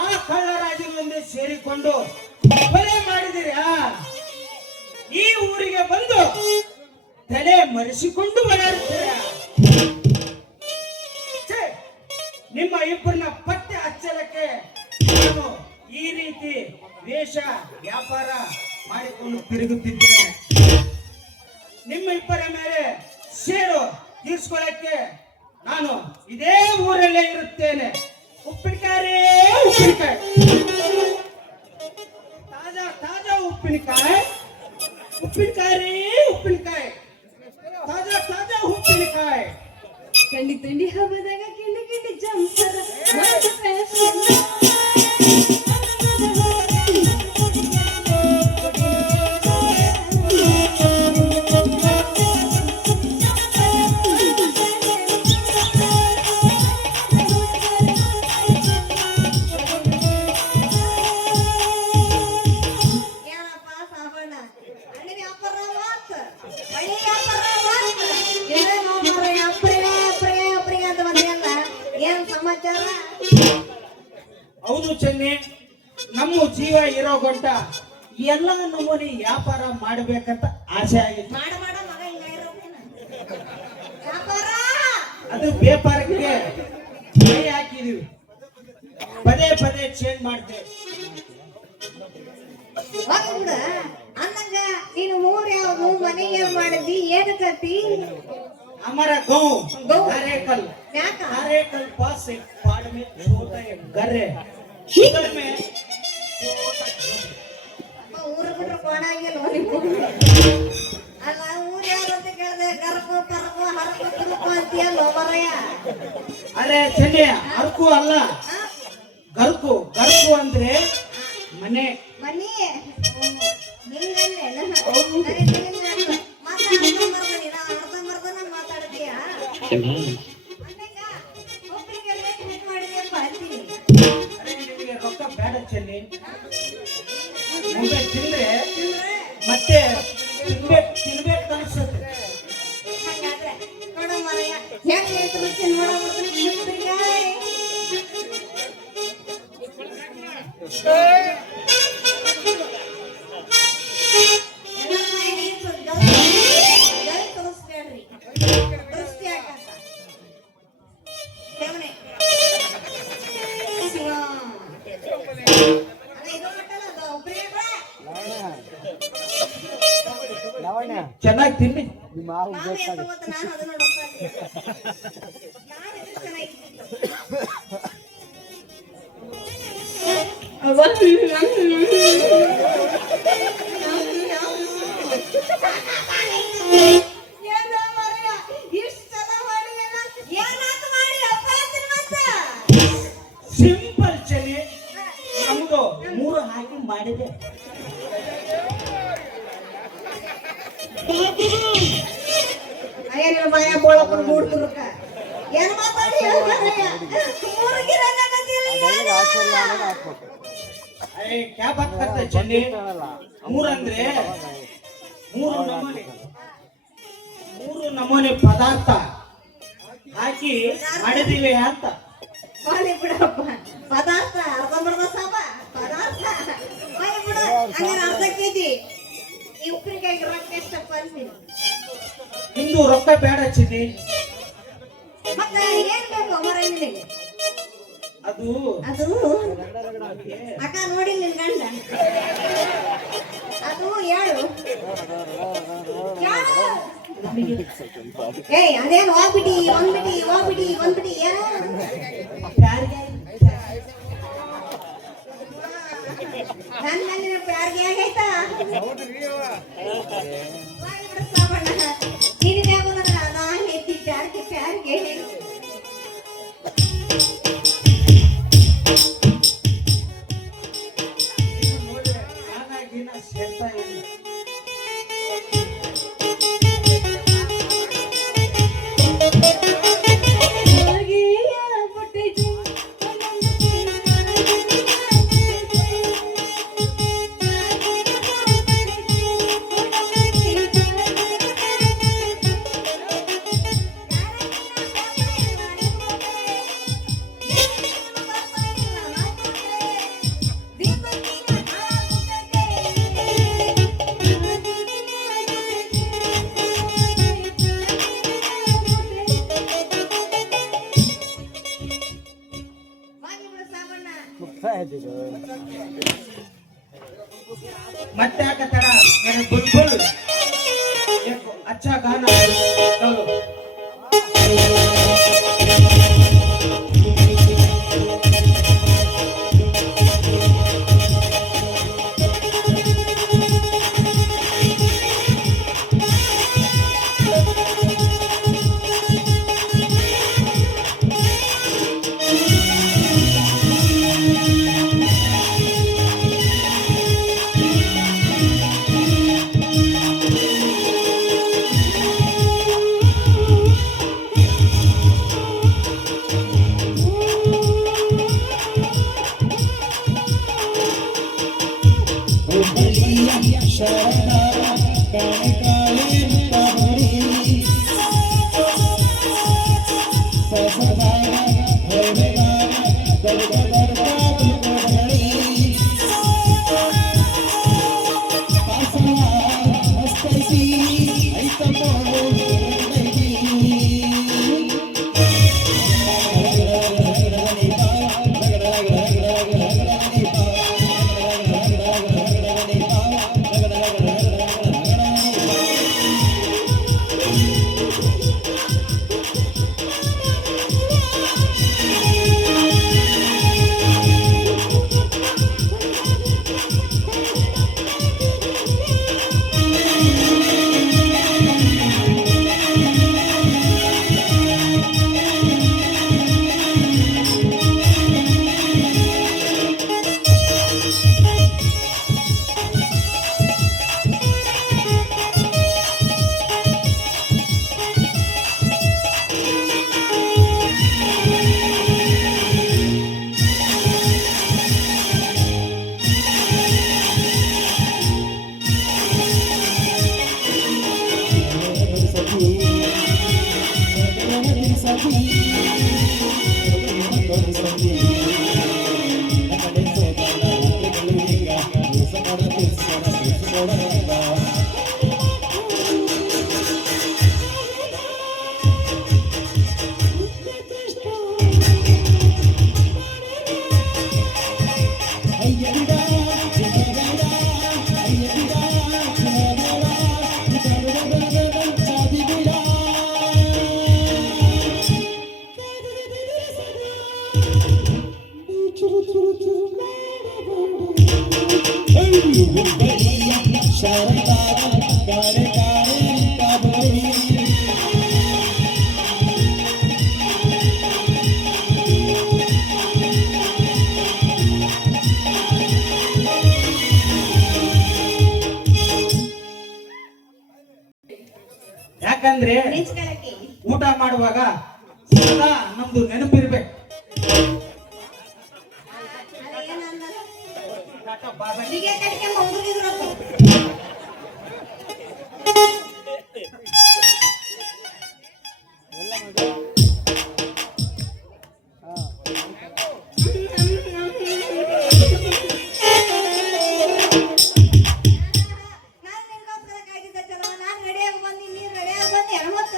ಆ ಕಳ್ಳರಾಜನೊಂದಿಗೆ ಸೇರಿಕೊಂಡು ಕೊಲೆ ಮಾಡಿದಿರಾ? ಈ ಊರಿಗೆ ಬಂದು ತಲೆ ಮರೆಸಿಕೊಂಡು ಓಡಾಡ್ತೀರಾ? ಛೇ, ನಿಮ್ಮ ಇಬ್ಬರನ್ನ ಪತ್ತೆ ಹಚ್ಚಲಕ್ಕೆ ನಾನು ಈ ರೀತಿ ವೇಷ ವ್ಯಾಪಾರ ಮಾಡಿಕೊಂಡು ತಿರುಗುತ್ತಿದ್ದೇನೆ. ನಿಮ್ಮ ಇಬ್ಬರ ಮೇಲೆ ಸೇಡು ತೀರ್ಸ್ಕೊಳ್ಳಕ್ಕೆ ನಾನು ಇದೇ ಊರಲ್ಲೇ ಇರುತ್ತೇನೆ. ಉಪ್ಪಿನಕಾಯಿ, ಉಪ್ಪಿನಕಾಯಿ, ತಾಜಾ ತಾಜಾ ಉಪ್ಪಿನಕಾಯಿ, ಉಪ್ಪಿನಕಾಯಿ, ಉಪ್ಪಿನಕಾಯಿ, ತಾಜಾ ತಾಜಾ ಉಪ್ಪಿನಕಾಯಿ. ತಂಡಿ ತಂಡಿ ಹಬ್ಬದಾಗ ಕಿಂಡಿ ಕಿಂಡಿ ಜಂಪರ ಒಂದು ಫ್ಯಾಷನ್. ಇರೋ ಗಂಟ ಎಲ್ಲ ನಮೂನಿ ವ್ಯಾಪಾರ ಮಾಡ್ಬೇಕಂತ ಆಸೆ ಆಗಿತ್ತು. ಮಾಡ ಮಾಡ ಮಗ ಹಿಂಗಾಗಿರೋದೇನ? ವ್ಯಾಪಾರ ಅದು ವ್ಯಾಪಾರಕ್ಕೆ ಕೈ ಹಾಕಿದೀವಿ, ಪದೇ ಪದೇ ಚೇಂಜ್ ಮಾಡ್ತೇವೆ. ಹೋಗ್ಬಿಡ ಅಂದಂಗ ನೀನು ಊರ್ ಯಾವ್ದು ಮನೆಗೆ ಮಾಡಿದ್ದಿ ಏನ್ ಕತ್ತಿ हमारा गांव गाँव? कारेकल ಯಾಕ कारेकल पास एक पहाड़ में छोटा एक घर है। घर में ಊರು ಬಿಟ್ರೆ ಕೋಣ ಆಗಿಲ್ಲ ನೀವು ಅಲ್ಲ ಊರ್ ಯಾವ್ದು ಅಂತ ಕೇಳಿದೆ ಕರ್ಕೋ ಪರ್ಕೋ ಹರ್ಕೋ ತುರ್ಕೋ ಅಂತೀಯಲ್ಲ ಮರಯ್ಯ अरे चलिए हरकू ಅಲ್ಲ ಗರ್ಕು ಗರ್ಕು ಅಂದ್ರೆ ಮನೆ. ಮನಿ ಹಿಂಗಲ್ಲೇ ಅರ್ಧಂಬರ್ಧನ ಮಾತಾಡ್ತೀಯ ಅಂದಂಗ ಒಬ್ಬರಿಗೆ ಹೆಂಗ್ ಮಾಡಿದ್ಯಪ್ಪ ಅಂತೀನಿ ಅರೆ ನಿಮಗೆ ರೊಕ್ಕ ಬೇಡ ಚೆನ್ನಿ, ಮುಂದೆ ತಿಂದ್ರೆ ಮತ್ತೆ ತಿನ್ಬೇಕು ಅನ್ಸುತ್ತೆ. ಹಂಗಾದ್ರೆ ನೋಡ ಮರಯ್ಯ ಹೆಂಗ್ ಐತೆ ರುಚಿ ನೋಡೋದ್ರಿಗೆ ಲಾವಣ್ಯ ಚೆನ್ನಾಗಿ ತಿನ್ನಿ. ನಿಮ್ಮ ಮಾವು ಬೇಕಾಗುತ್ತೆ. ನಾನು ಅದನ್ನ ಸಿಂಪಲ್ ಚೆನ್ನಿ, ನಮ್ದು 3 ಹಾಕಿ ಮಾಡಿದೆ. ಅಯ್ಯ ಭಯ ಬೋಳಪ್ಪನ ಮೂಡ್ತಿರ್ಕ ಏನ್ ಮಾತಾಡಿ ಅದರಿಗೆ ಆಶ್ಚರ್ಯ ಅನ್ನೋದು ಹಾಕ್ಬೇಕು. ಅರೆ ಕ್ಯಾ ಬಾತ್ ಕರ್ತೆ ಚೆನ್ನಿ, 3 ಅಂದ್ರೆ 3 ನಮೂನೆ ಪದಾರ್ಥ ಹಾಕಿ ಮಾಡಿದೀವಿ ಅಂತ. ಮಾಡಿ ಬಿಡಪ್ಪ ಪದಾರ್ಥ ಅರ್ಧಂಬರ್ಧ ಸಾಬ ಪದಾರ್ಥ ಮಾಡಿ ಬಿಡು ಹಂಗಾರೆ ಅರ್ಧ ಕೆಜಿ ಈ ಉಪ್ಪಿನಕಾಯಿಗೆ ರೊಕ್ಕ ಎಷ್ಟಪ್ಪ ಅಂತೀನಿ ನಿಮ್ದು ರೊಕ್ಕ ಬೇಡ ಚಿನ್ನಿ, ಮತ್ತೆ ಏನ್ ಬೇಕು ಮರ ನಿನಗೆ ಅದು ಅದು ಅಕ್ಕ ನೋಡಿ ನಿನ್ ಗಂಡ ಅದು ಹೇಳು ಏಯ್ ಅದೇನು ಹೋಗ್ಬಿಟ್ಟಿ ಒಂದ್ಬಿಟ್ಟಿ ಏನು ನನ್ನ ಪ್ಯಾರ್ಗೆ ಆಗೈತಾ ನೀನು ಯಾವಾಗ ನಾ ಹೇಳ್ತಿ ಪ್ಯಾರ್ಗೆ ಸೇರ್ತಾ ಇಲ್ಲ. ಮತ್ತೆ ಯಾಕೆ ತಡ मेरे बुलबुल एक अच्छा गाना चलो ಯಾಕಂದ್ರೆ ನೆಚ್ಕೊಳಕ್ಕೆ. ಊಟ ಮಾಡುವಾಗ ಸದಾ ನಮ್ದು ನೆನಪಿರ್ಬೇಕು. ಅಲ್ಲ ಏನಂದ? ಹೀಗೆ ಕಟ್ಕೊಂಡ್ ಹೋಗ್ತಿದ್ರಪ್ಪ. ನಾನ್ ನಿನ್ಗೋಸ್ಕರ ಕಾಯ್ತಿದ್ದೆ ಚಲೋ. ನಾನ್ ರೆಡಿಯಾಗಿ ಬಂದಿ, ನೀನ್ ರೆಡಿಯಾಗಿ ಬಂದಿ ಅನ್ಮತ್ತ.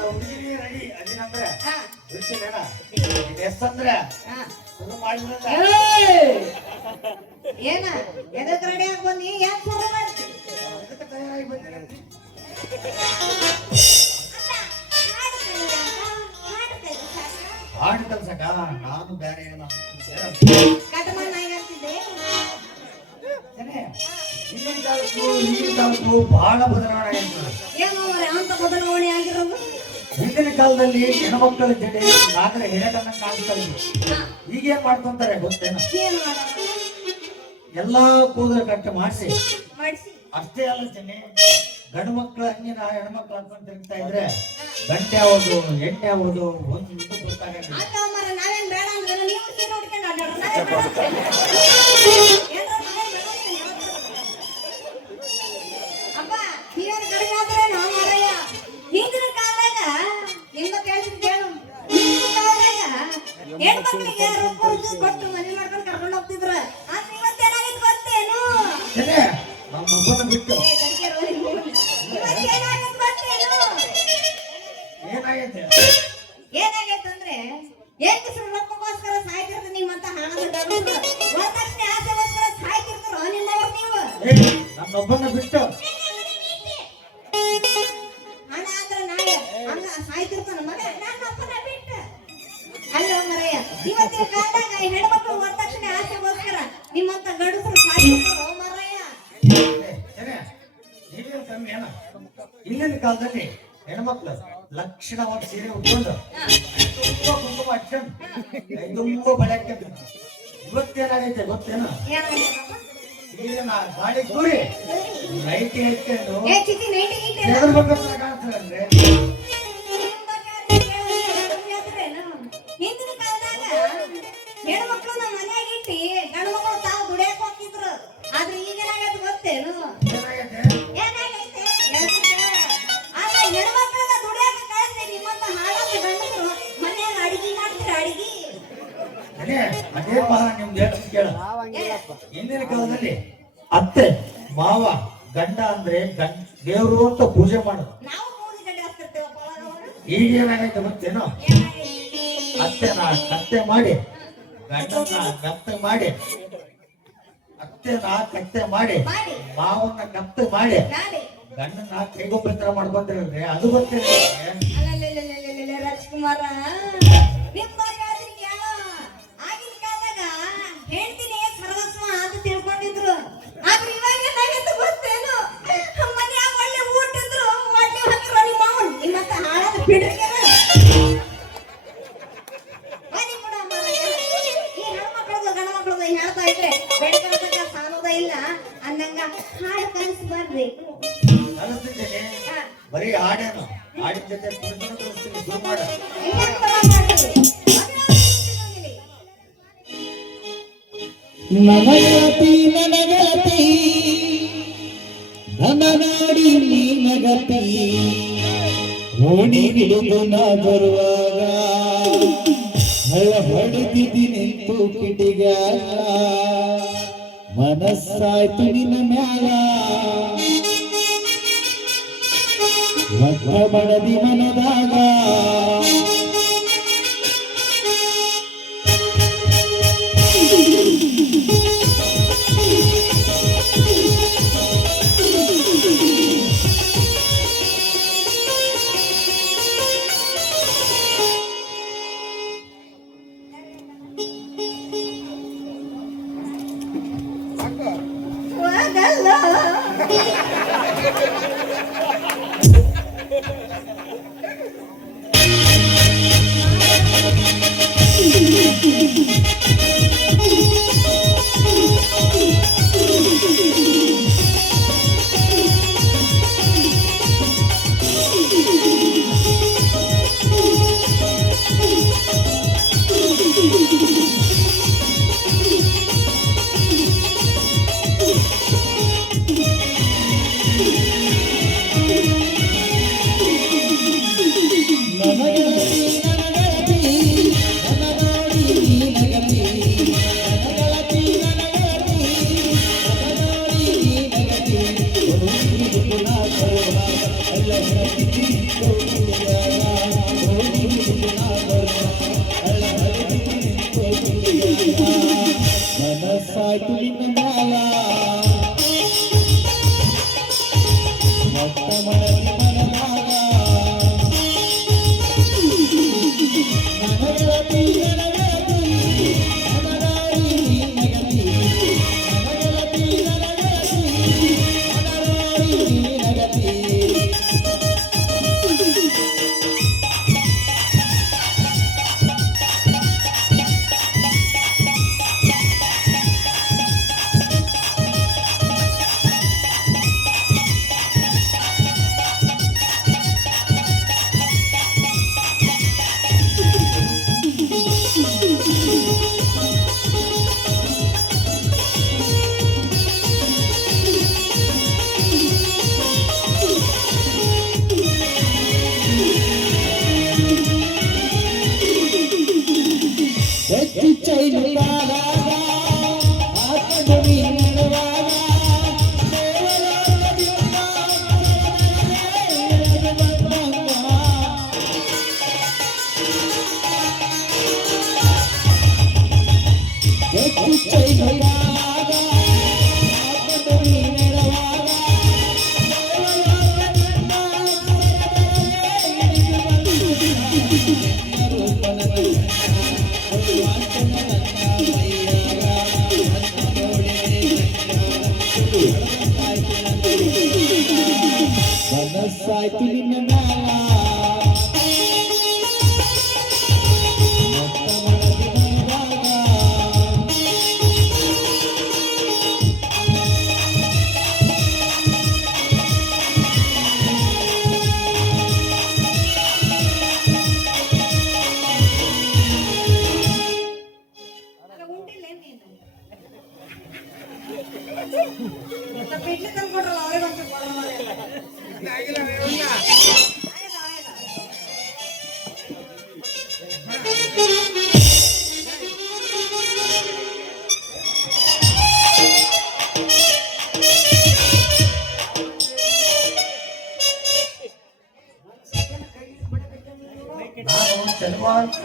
ಹುಡುಗಿರಿ ರೆಡಿ ಅದಿನಂದ್ರೆ ಹಾ, ಬಿಡ್ಸಿಲ್ಲೇನ ನಿನ್ ಹೆಸಂದ್ರೆ ಹಾ. ಶುರು ಮಾಡಿದ್ರೆ ಏಯ್! ಏನ ಎದಕ್ ರೆಡಿಯಾಗಿ ಬಂದಿ? ಯಾಕೆ ಶುರು ಮಾಡ್ತಿ? ಅದಕ್ಕೆ ತಯಾರಾಗಿ ಬಂದಿಲ್ಲ ಅಲ್ಲ, ಹಾಡು ಕಲಿಯೋಣ, ಹಾಡು ಕಲಿಯೋಣ. ಹಾಡು ಕಲ್ಸಕ ನಾನು ಬೇರೆ ಏನೋ ಕಟಮಾನ್ ನಾಯಿ ಅಂತಿದ್ದೆ. ಈಗಿನ ಕಾಲಕ್ಕೂ ಬಹಳ ಬದಲಾವಣೆ ಆಗಿರ್ತದೆ. ಏನು ಮಾರ್ರೆ, ಅಂತ ಬದಲಾವಣೆ ಆಗಿರೋದು? ಹಿಂದಿನ ಕಾಲದಲ್ಲಿ ಹೆಣ್ಮಕ್ಳ ಜಡೆ ನಾಗರ ಹಿರೇಕನ್ನ ಕಾಣಿಸ್ತಾ ಇದ್ವಿ. ಹಾ, ಈಗೇನ್ ಮಾಡ್ಕೊಂತಾರೆ ಗೊತ್ತೇನ? ಏನ್ ಮಾಡೋದು? ಎಲ್ಲಾ ಕೂದಲ ಕಟ್ಟು ಮಾಡಿಸಿ ಮಾಡ್ಸಿ. ಅಷ್ಟೇ ಅಲ್ಲ ಜನೆ ಗಂಡು ಮಕ್ಳು ಹಂಗಿನ ಹೆಣ್ಮಕ್ಳು ಅನ್ಕೊಂಡ್ ತಿರುಗ್ತಾ ಇದ್ರೆ ಗಂಟೆ ಯಾವುದು ಎಣ್ಣೆ ಯಾವುದು ಒಂದು ಗೊತ್ತಾಗಲ್ಲ. ಆತ ಮಾರ್ರೆ, ನಾವೇನ್ ಬೇಡ ಅಂದ್ರೆ ನೀವು ಸೀರೆ ಉಟ್ಕೊಂಡು ಅಡ್ಡಾಡೋಣ. ನಾವೇನ್ ಬೇಡ ಅಂತ ಏನ್ರ ನಾವೇನ್ ಬೇಡ ಅಂತ ಹೇಳ್ತಾರೆ. ಅಪ್ಪ, ನೀವೇನ್ ಕಡಿಮೆ ಆದ್ರೆ ನಾವು ಮಾರಯ್ಯ. ಹಿಂದಿನ ಕಾಲದಾಗ ನಿಮ್ದು ಕೇಳ್ತೀನಿ ಕೇಳು. ಹಿಂದಿನ ಕಾಲದಾಗ ಹೆಣ್ಮಕ್ಳಿಗೆ ರೊಕ್ಕ ಕೊಟ್ಟು ಮನೆ ಮಾಡ್ಕೊಂಡು ಕರ್ಕೊಂಡು ಹೋಗ್ತಿದ್ರ. ಆದ್ರೆ ಇವತ್ತೇನಾಗಿತ್ತು ಗೊತ್ತೇನು? ಜನೆ ನಮ್ಮ ಮಗನ ಬಿಟ್ಟು ಏ, ಕರಿಕೆರು, ಇವತ್ತೇನಾಗಿತ್ತು ಗೊತ್ತೇನು? ಏನಾಗೈತೆ? ಏನಾಗೈತಂದ್ರೆ ಹೆಂಗಸರು ರೊಕ್ಕಕ್ಕೋಸ್ಕರ ಸಾಯ್ತಿರ್ತ ನಿಮ್ಮಂತ ಹಣದ ಗಂಡಸರು ವರದಕ್ಷಿಣೆ ಆಸೆಗೋಸ್ಕರ ಸಾಯ್ತಿರ್ತಾರೋ ನಿಮ್ಮವ್ರು ನೀವು. ನಮ್ಮೊಬ್ಬನ ಬಿಟ್ಟು ಹಣ ಅಂದ್ರೆ ನಾಳೆ ಹಂಗ ಸಾಯ್ತಿರ್ತಾನ ಮಗ ನನ್ನ ಅಪ್ಪನ ಬಿಟ್ಟ. ಅಲ್ಲೋ ಮರಯ್ಯ, ಇವತ್ತಿನ ಕಾಲದಾಗ ಹೆಣ್ಮಕ್ಳು ವರದಕ್ಷಿಣೆ ಆಸೆಗೋಸ್ಕರ ನಿಮ್ಮಂತ ಗಂಡಸರು ಸಾಯ್ತಿರ್ತಾರೋ ಮರಯ್ಯ. ಜನೆ ನೀವೇನು ಕಮ್ಮಿ ಏನ? ಹಿಂದಿನ ಕಾಲದಲ್ಲಿ ಹೆಣ್ಮಕ್ಳು ಲಕ್ಷಣವಾಗಿ ಸೀರೆ ಉಟ್ಕೊಂಡು ತುಂಬ ಕುಂಕುಮ ಹಚ್ಕೊಂಡು ತುಂಬ ಬಳೆ ಹಾಕ್ಕೊಂಡು ಇವತ್ತೇನಾಗೈತೆ ಗೊತ್ತೇನು? ಏನಾಗೈತಪ್ಪ? ಸೀರೆನ ಗಾಳಿ ಕೂರಿ ನೈಟಿ ಹಾಕ್ಕೊಂಡು ಏ ಚಿತಿ ನೈಟಿ ಗೀಟಿ ಎಲ್ಲ ಎದ್ರ ಬಗ್ಗೆ ಕಾಣ್ತಾರಲ್ರಿ. ಹಿಂದಿನ ಕಾಲದಾಗ ಹೆಣ್ಮಕ್ಳು ನಮ್ಮ ಮನ್ಯಾಗ ಇಟ್ಟಿ ಗಂಡು ಮಕ್ಕಳು ತಾವು ದುಡಿಯಕ್ ಹೋಗ್ತಿದ್ರು. ಆದ್ರೆ ಈಗ ಏನಾಗೈತೆ ಗೊತ್ತೇನು? ಏನಾಗೈತೆ? ಏನಾಗೈತೆ? ಹೇಳ್ತಿದ್ದೆ. ಆದ್ರೆ ಹೆಣ್ಮಕ್ಳನ್ನ ದುಡಿಯಕ್ ಕಳಿಸಿ ನಿಮ್ಮಂತ ಹಾಳಾದ ಗಂಡಸರು ಮನ್ಯಾಗ ಅಡಿಗೆ ಮಾಡ್ತೀರ ಅಡಿಗೆ. ಅದೇ ಅದೇ ಬಹಳ ನಿಮ್ದು ಹೇಳ್ತೀನಿ ಕೇಳ. ಹಿಂದಿನ ಕಾಲದಲ್ಲಿ ಅತ್ತೆ ಮಾವ ಗಂಡ ಅಂದ್ರೆ ದೇವ್ರು ಅಂತ ಪೂಜೆ ಮಾಡೋದು. ನಾವು ಮೂರು ಗಂಟೆ ಹಚ್ತಿರ್ತೇವಪ್ಪ ಅವಾಗ. ಈಗ ಏನಾಗೈತೆ ಗೊತ್ತೇನೋ? ಅತ್ತೆನ ಕತ್ತೆ ಮಾಡಿ ಗಂಡನ ಕತ್ತೆ ಮಾಡಿ ಅತ್ತೆನ ಕತ್ತೆ ಮಾಡಿ ಮಾಡಿ ಮಾವನ್ನ ಕತ್ತೆ ಮಾಡಿ ಮಾಡಿ ಗಂಡನ ಕೈಗೊಬ್ಬರ ಮಾಡ್ಕೊಂತಿರಲ್ರಿ, ಅದು ಗೊತ್ತಿಲ್ಲ. ಅಲ್ಲಲ್ಲಲ್ಲಲ್ಲಲ್ಲಲ್ಲ ರಾಜ್ಕುಮಾರ, ನಿಮ್ಮ ಹೇಳ್ತೀನಿ ಕೇಳು. ಆಗಿನ ಕಾಲದಾಗ ಹೇಳ್ತೀನಿ ಸರ್ವಸ್ವ ಅಂತ ತಿಳ್ಕೊಂಡಿದ್ರು. ಆದ್ರೆ ಇವಾಗ ಏನಾಗೈತೆ ಗೊತ್ತೇನು? ಮನ್ಯಾಗ ಒಳ್ಳೆ ಊಟ ಇದ್ರು ಒಳ್ಳೆ ಹಾಕಿರೋ ನಿಮ್ಮ ಮಾವನ್ ನಿಮ್ಮಂತ ಹಾಳಾದ ಬಿಡ್ರಿಗೆನ. ಬನ್ನಿ ಬಿಡು ಮಾರಾಯ. ಈ ಹೆಣ್ಮಕ್ಳದು ಗಂಡ ಮಕ್ಳದು ಹೇಳ್ತಾ ಇದ್ರೆ ಬೆಳ್ಕೊಂಡಾಗ ಸಾಲೋದ ಇಲ್ಲ ಅಂದಂಗ ಹಾಡು ಕಲಿಸ್ಬಾರ್ರಿ. ಕಲಿಸ್ತಿದ್ದೇನೆ ಹಾ, ಬರೀ ಹಾಡೇನು ಹಾಡಿನ ಜೊತೆ ಕುಣಿತನೂ ಕಲಿಸ್ತೀನಿ, ಶುರು ಮಾಡ. ಇನ್ನೇನ್ ಕೊಡೋದಾಗ್ಲಿ? ನನಗತಿ ನನಗತಿ ನನ್ನ ನಾಡಿ ನೀನಗತಿ ಓಣಿ ಹಿಡಿದು ನಾ ಬರುವಾಗ ಹಳ್ಳ ಹೊಡೆದಿದ್ದಿ ನಿಂತು ಕಿಟಿಗ ಮನಸ್ಸಾಯ್ತು ನಿನ್ನ ಮ್ಯಾಲ ಮಟ್ಟ ಬಡದಿ ಮನದಾಗ ಹೋಗಲ್ಲ. ಮನಸ್ಸಾಯ್ತು ನಿನ್ನ ಮ್ಯಾಲ ಮಟ್ಟ ಮಡದಿ ಮನದಾಗ ನನಗಳತಿ ನನಗಳತಿ ನನಗಾಡಿ ನಗತಿ ನನಗಳತಿ ನನಗಳತಿ ನನಗಾಡಿ ನಗತಿ ಹೆಚ್ಚು ಚೈನು ಕಾಲಾಗ ಆತ್ಮಗುರಿ ನಡುವಾಗ ಹೆಚ್ಚು ಚೈನು ಕಾಲಾಗ ಆತ್ಮಗುರಿ ನಡುವಾಗ ಮನಸ್ಸಾಯ್ತು ನಿನ್ನ ಮ್ಯಾಲ ಮಟ್ಟ ಮಡದಿ ಮನದಾಗ ನನಗೆ ಉಂಟಿಲ್ಲ ನೀನು ಸ್ವಲ್ಪ ಇಡ್ಲಿ ತಂದ್ಕೊಡ್ರಲ್ಲ ಅವ್ರಿಗೆ ಒಂಚೂರು ಕೊಡೋಣ. ಆಯ್ತು, ಆಯ್ತು. ನಾನು ಚಲವಾಂತ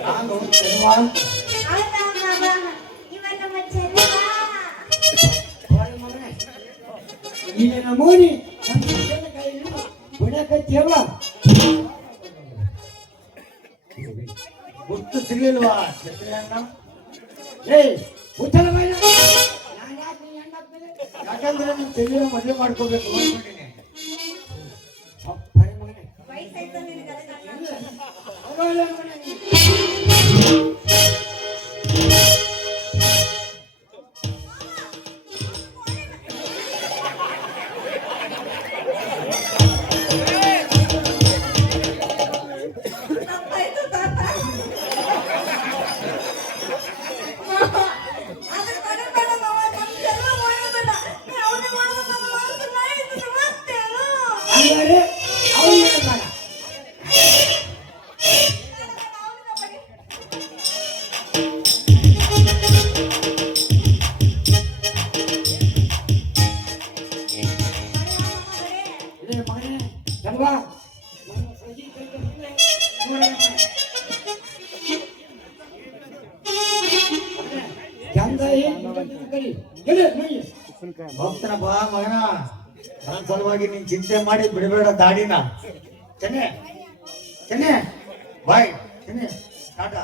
ನಾನು ಚಲವಾಂತ ಹೌದಾ ಬಾಬಾ? ಇವ ನಮ್ಮ ಚೆಲುವ. ನೀನೆ ನಮೂನಿ ಬಿಡಕತ್ತೇವ ಗುರ್ತು ಸಿಗ್ಲಿಲ್ವಾ ಛತ್ರಿಯಣ್ಣ? ಏಯ್ ಉತ್ತರ ಬಾಯ್ನ. ನಾನ್ ಯಾಕ್ ನೀ ಹೆಣ್ಣ್ ಹಾಕ್ತೀನಿ? ಯಾಕಂದ್ರೆ ನೀನ್ ತೆಲಿನ ಮದುವೆ ಮಾಡ್ಕೋಬೇಕು ಅನ್ಕೊಂಡಿನಿ. ಅಪ್ಪನೇ ಮಗನೇ. ವಯಸ್ಸಾಯ್ತು ನಿನಗೆ ಅದಕ್ಕೆ ಅಲ್ಲ. ಹೋಗೋಲ್ಲ ಮಗನೇ ನೀನು. ತಪ್ಪಾಯ್ತು ತಾತ. ಅದಕ್ಕೆ ಕೊಡಬೇಡ ಮಾವ, ನಮ್ಮ ಚೆಲುವ ಮಾಡಬೇಡ. ಹಂಗಾರೆ ಅವ್ನು ಹೇಳ್ಬೇಡ. ಇದೇ ಮಗನೇ ಚಂದ್ವ, ನನ್ನ ಸೊಸಿ ಕೈಗೆ ಬಂದ್ರೆ ನೋಡೋಣ ಮನೆ. ಚಂದ ಏನು ಕರಿ ಹೇಳಿ ನೋಡಿ. ಹೋಗ್ತಾನ ಬಾ ಮಗನ, ನನ್ನ ಸಲುವಾಗಿ ನೀನ್ ಚಿಂತೆ ಮಾಡಿ ಬಿಡಬೇಡ ದಾಡಿನ. ಚೆನ್ನೆ ಚೆನ್ನೆ ಬಾಯ್ ಚೆನ್ನೆ ಟಾಟಾ.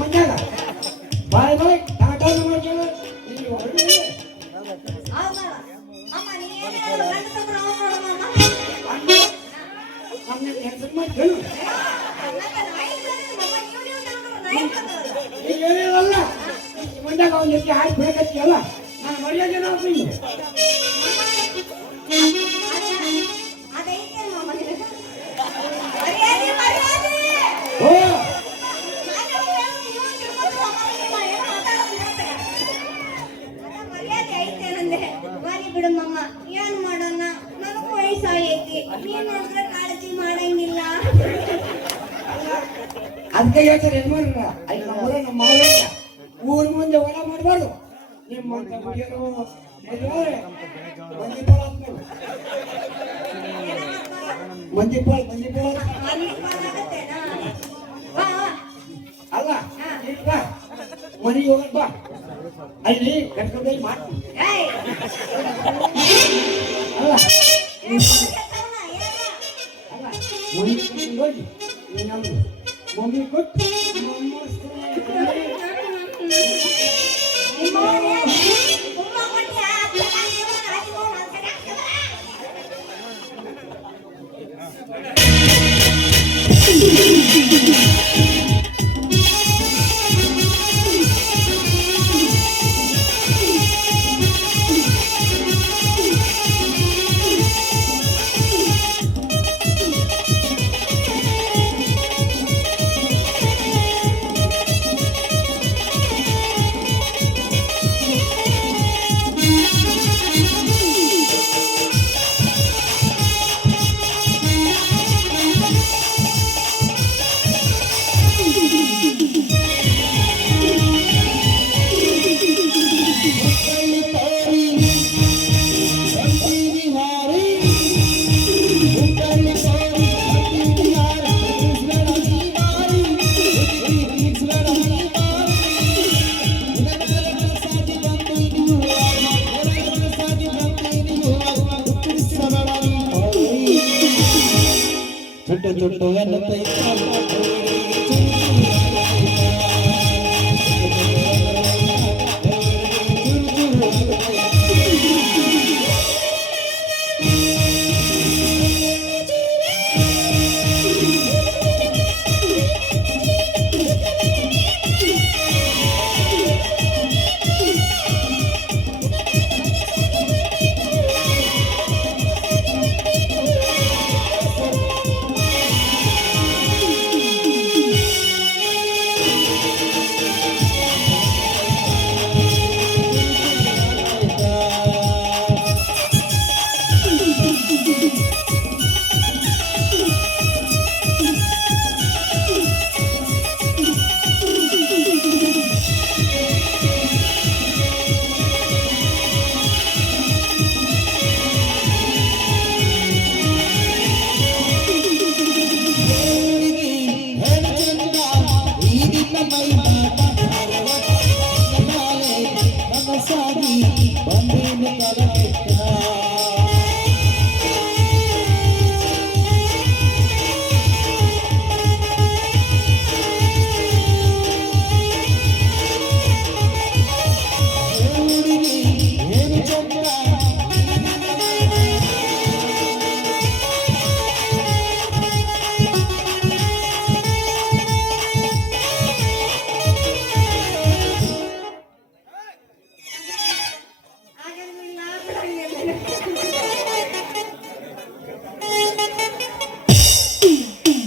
ಮಂಜಾಗ ಬಾಯ್ ಬಾಯ್ ಟಾಟಾ ಮಾಡ್ಕೊಳ್ಳ. ಇಲ್ಲಿ ಒಳ್ಳೆ ಅಮ್ಮ ನೀನು ಗಂಡ ತಗೊಂಡು ಅವ್ನು ನೋಡು ಮಾಮ. ನಮ್ಮನ್ನ ಹೆಸರು ಮಾಡಿ ಹೇಳು. ಈಗ ಏನಿರಲ್ಲ ಮಂಜಾಗ ಅವ್ನ ಜೊತೆ ಹಾಕಿ ಬಿಡಕತ್ತಿಯಲ್ಲ, ನಾನು ಮರ್ಯಾದೆ ನಾವು ನೀನು. ಅದೈತೆ ಮಾಮ ನಿನಗೆ. ಮರ್ಯಾದೆ ಮರ್ಯಾದೆ. ಓ ಮರ್ಯಾದೆ ಐತೆ ನಂದೆ. ಬಾರಿ ಬಿಡು ಮಮ್ಮ, ಏನ್ ಮಾಡೋಣ, ನನಗೂ ವಯಸ್ಸಾಗೈತಿ. ನೀನ್ ನೋಡಿದ್ರೆ ಕಾಳಜಿ ಮಾಡಂಗಿಲ್ಲ. ಅದಕ್ಕೆ ಹೇಳ್ತಾರೆ ಯಜಮಾನ್ರ, ಅಲ್ಲಿ ನಮ್ಮೂರ ನಮ್ಮ ಮಾವ ಊರ ಮುಂದೆ ಹೊಲ ಮಾಡಬಾರ್ದು. ನಿಮ್ಮಂತ ಹುಡುಗಿಯರು ಮದುವೆ ಮಂದಿಪಾಳ ಅಂದ್ಮೇಲೆ ಮಂದಿಪಾಳ ಮಂದಿಪಾಳ ಅಲ್ಲಿ ಪಾಲಾಗತ್ತೇನಾ? ಬಾ ಅಲ್ಲ ಈಗ ಬಾ ಮನೆಗೆ ಹೋಗೋಣ ಬಾ, ಅಲ್ಲಿ ಕಟ್ಕೊಂಡೋಗಿ ಮಾಡ್ತೀನಿ. ಏಯ್ ಅಲ್ಲ ಏನ್ ಮಾಡ್ಕತ್ತವನ, ಏನ? ಅಲ್ಲ ಮನೆಗೆ ಕಟ್ಕೊಂಡು ಹೋಗಿ ನಮ್ದು ಮಮ್ಮಿ ಕೊಟ್ಟು ನಿಮ್ಮವ್ರೇ ತುಂಬ ಕೊಟ್ಟ್ಯಾ? ಚೆನ್ನಾಗಿವ್ನ, ಹಾಕಿವ್ನ, ಚೆನ್ನಾಗಿವ್ನ. ಚುಟ್ಟು ಚುಟ್ಟು ಎನ್ನುತ್ತೈತೆ ಈ ದಿನ ಮೈ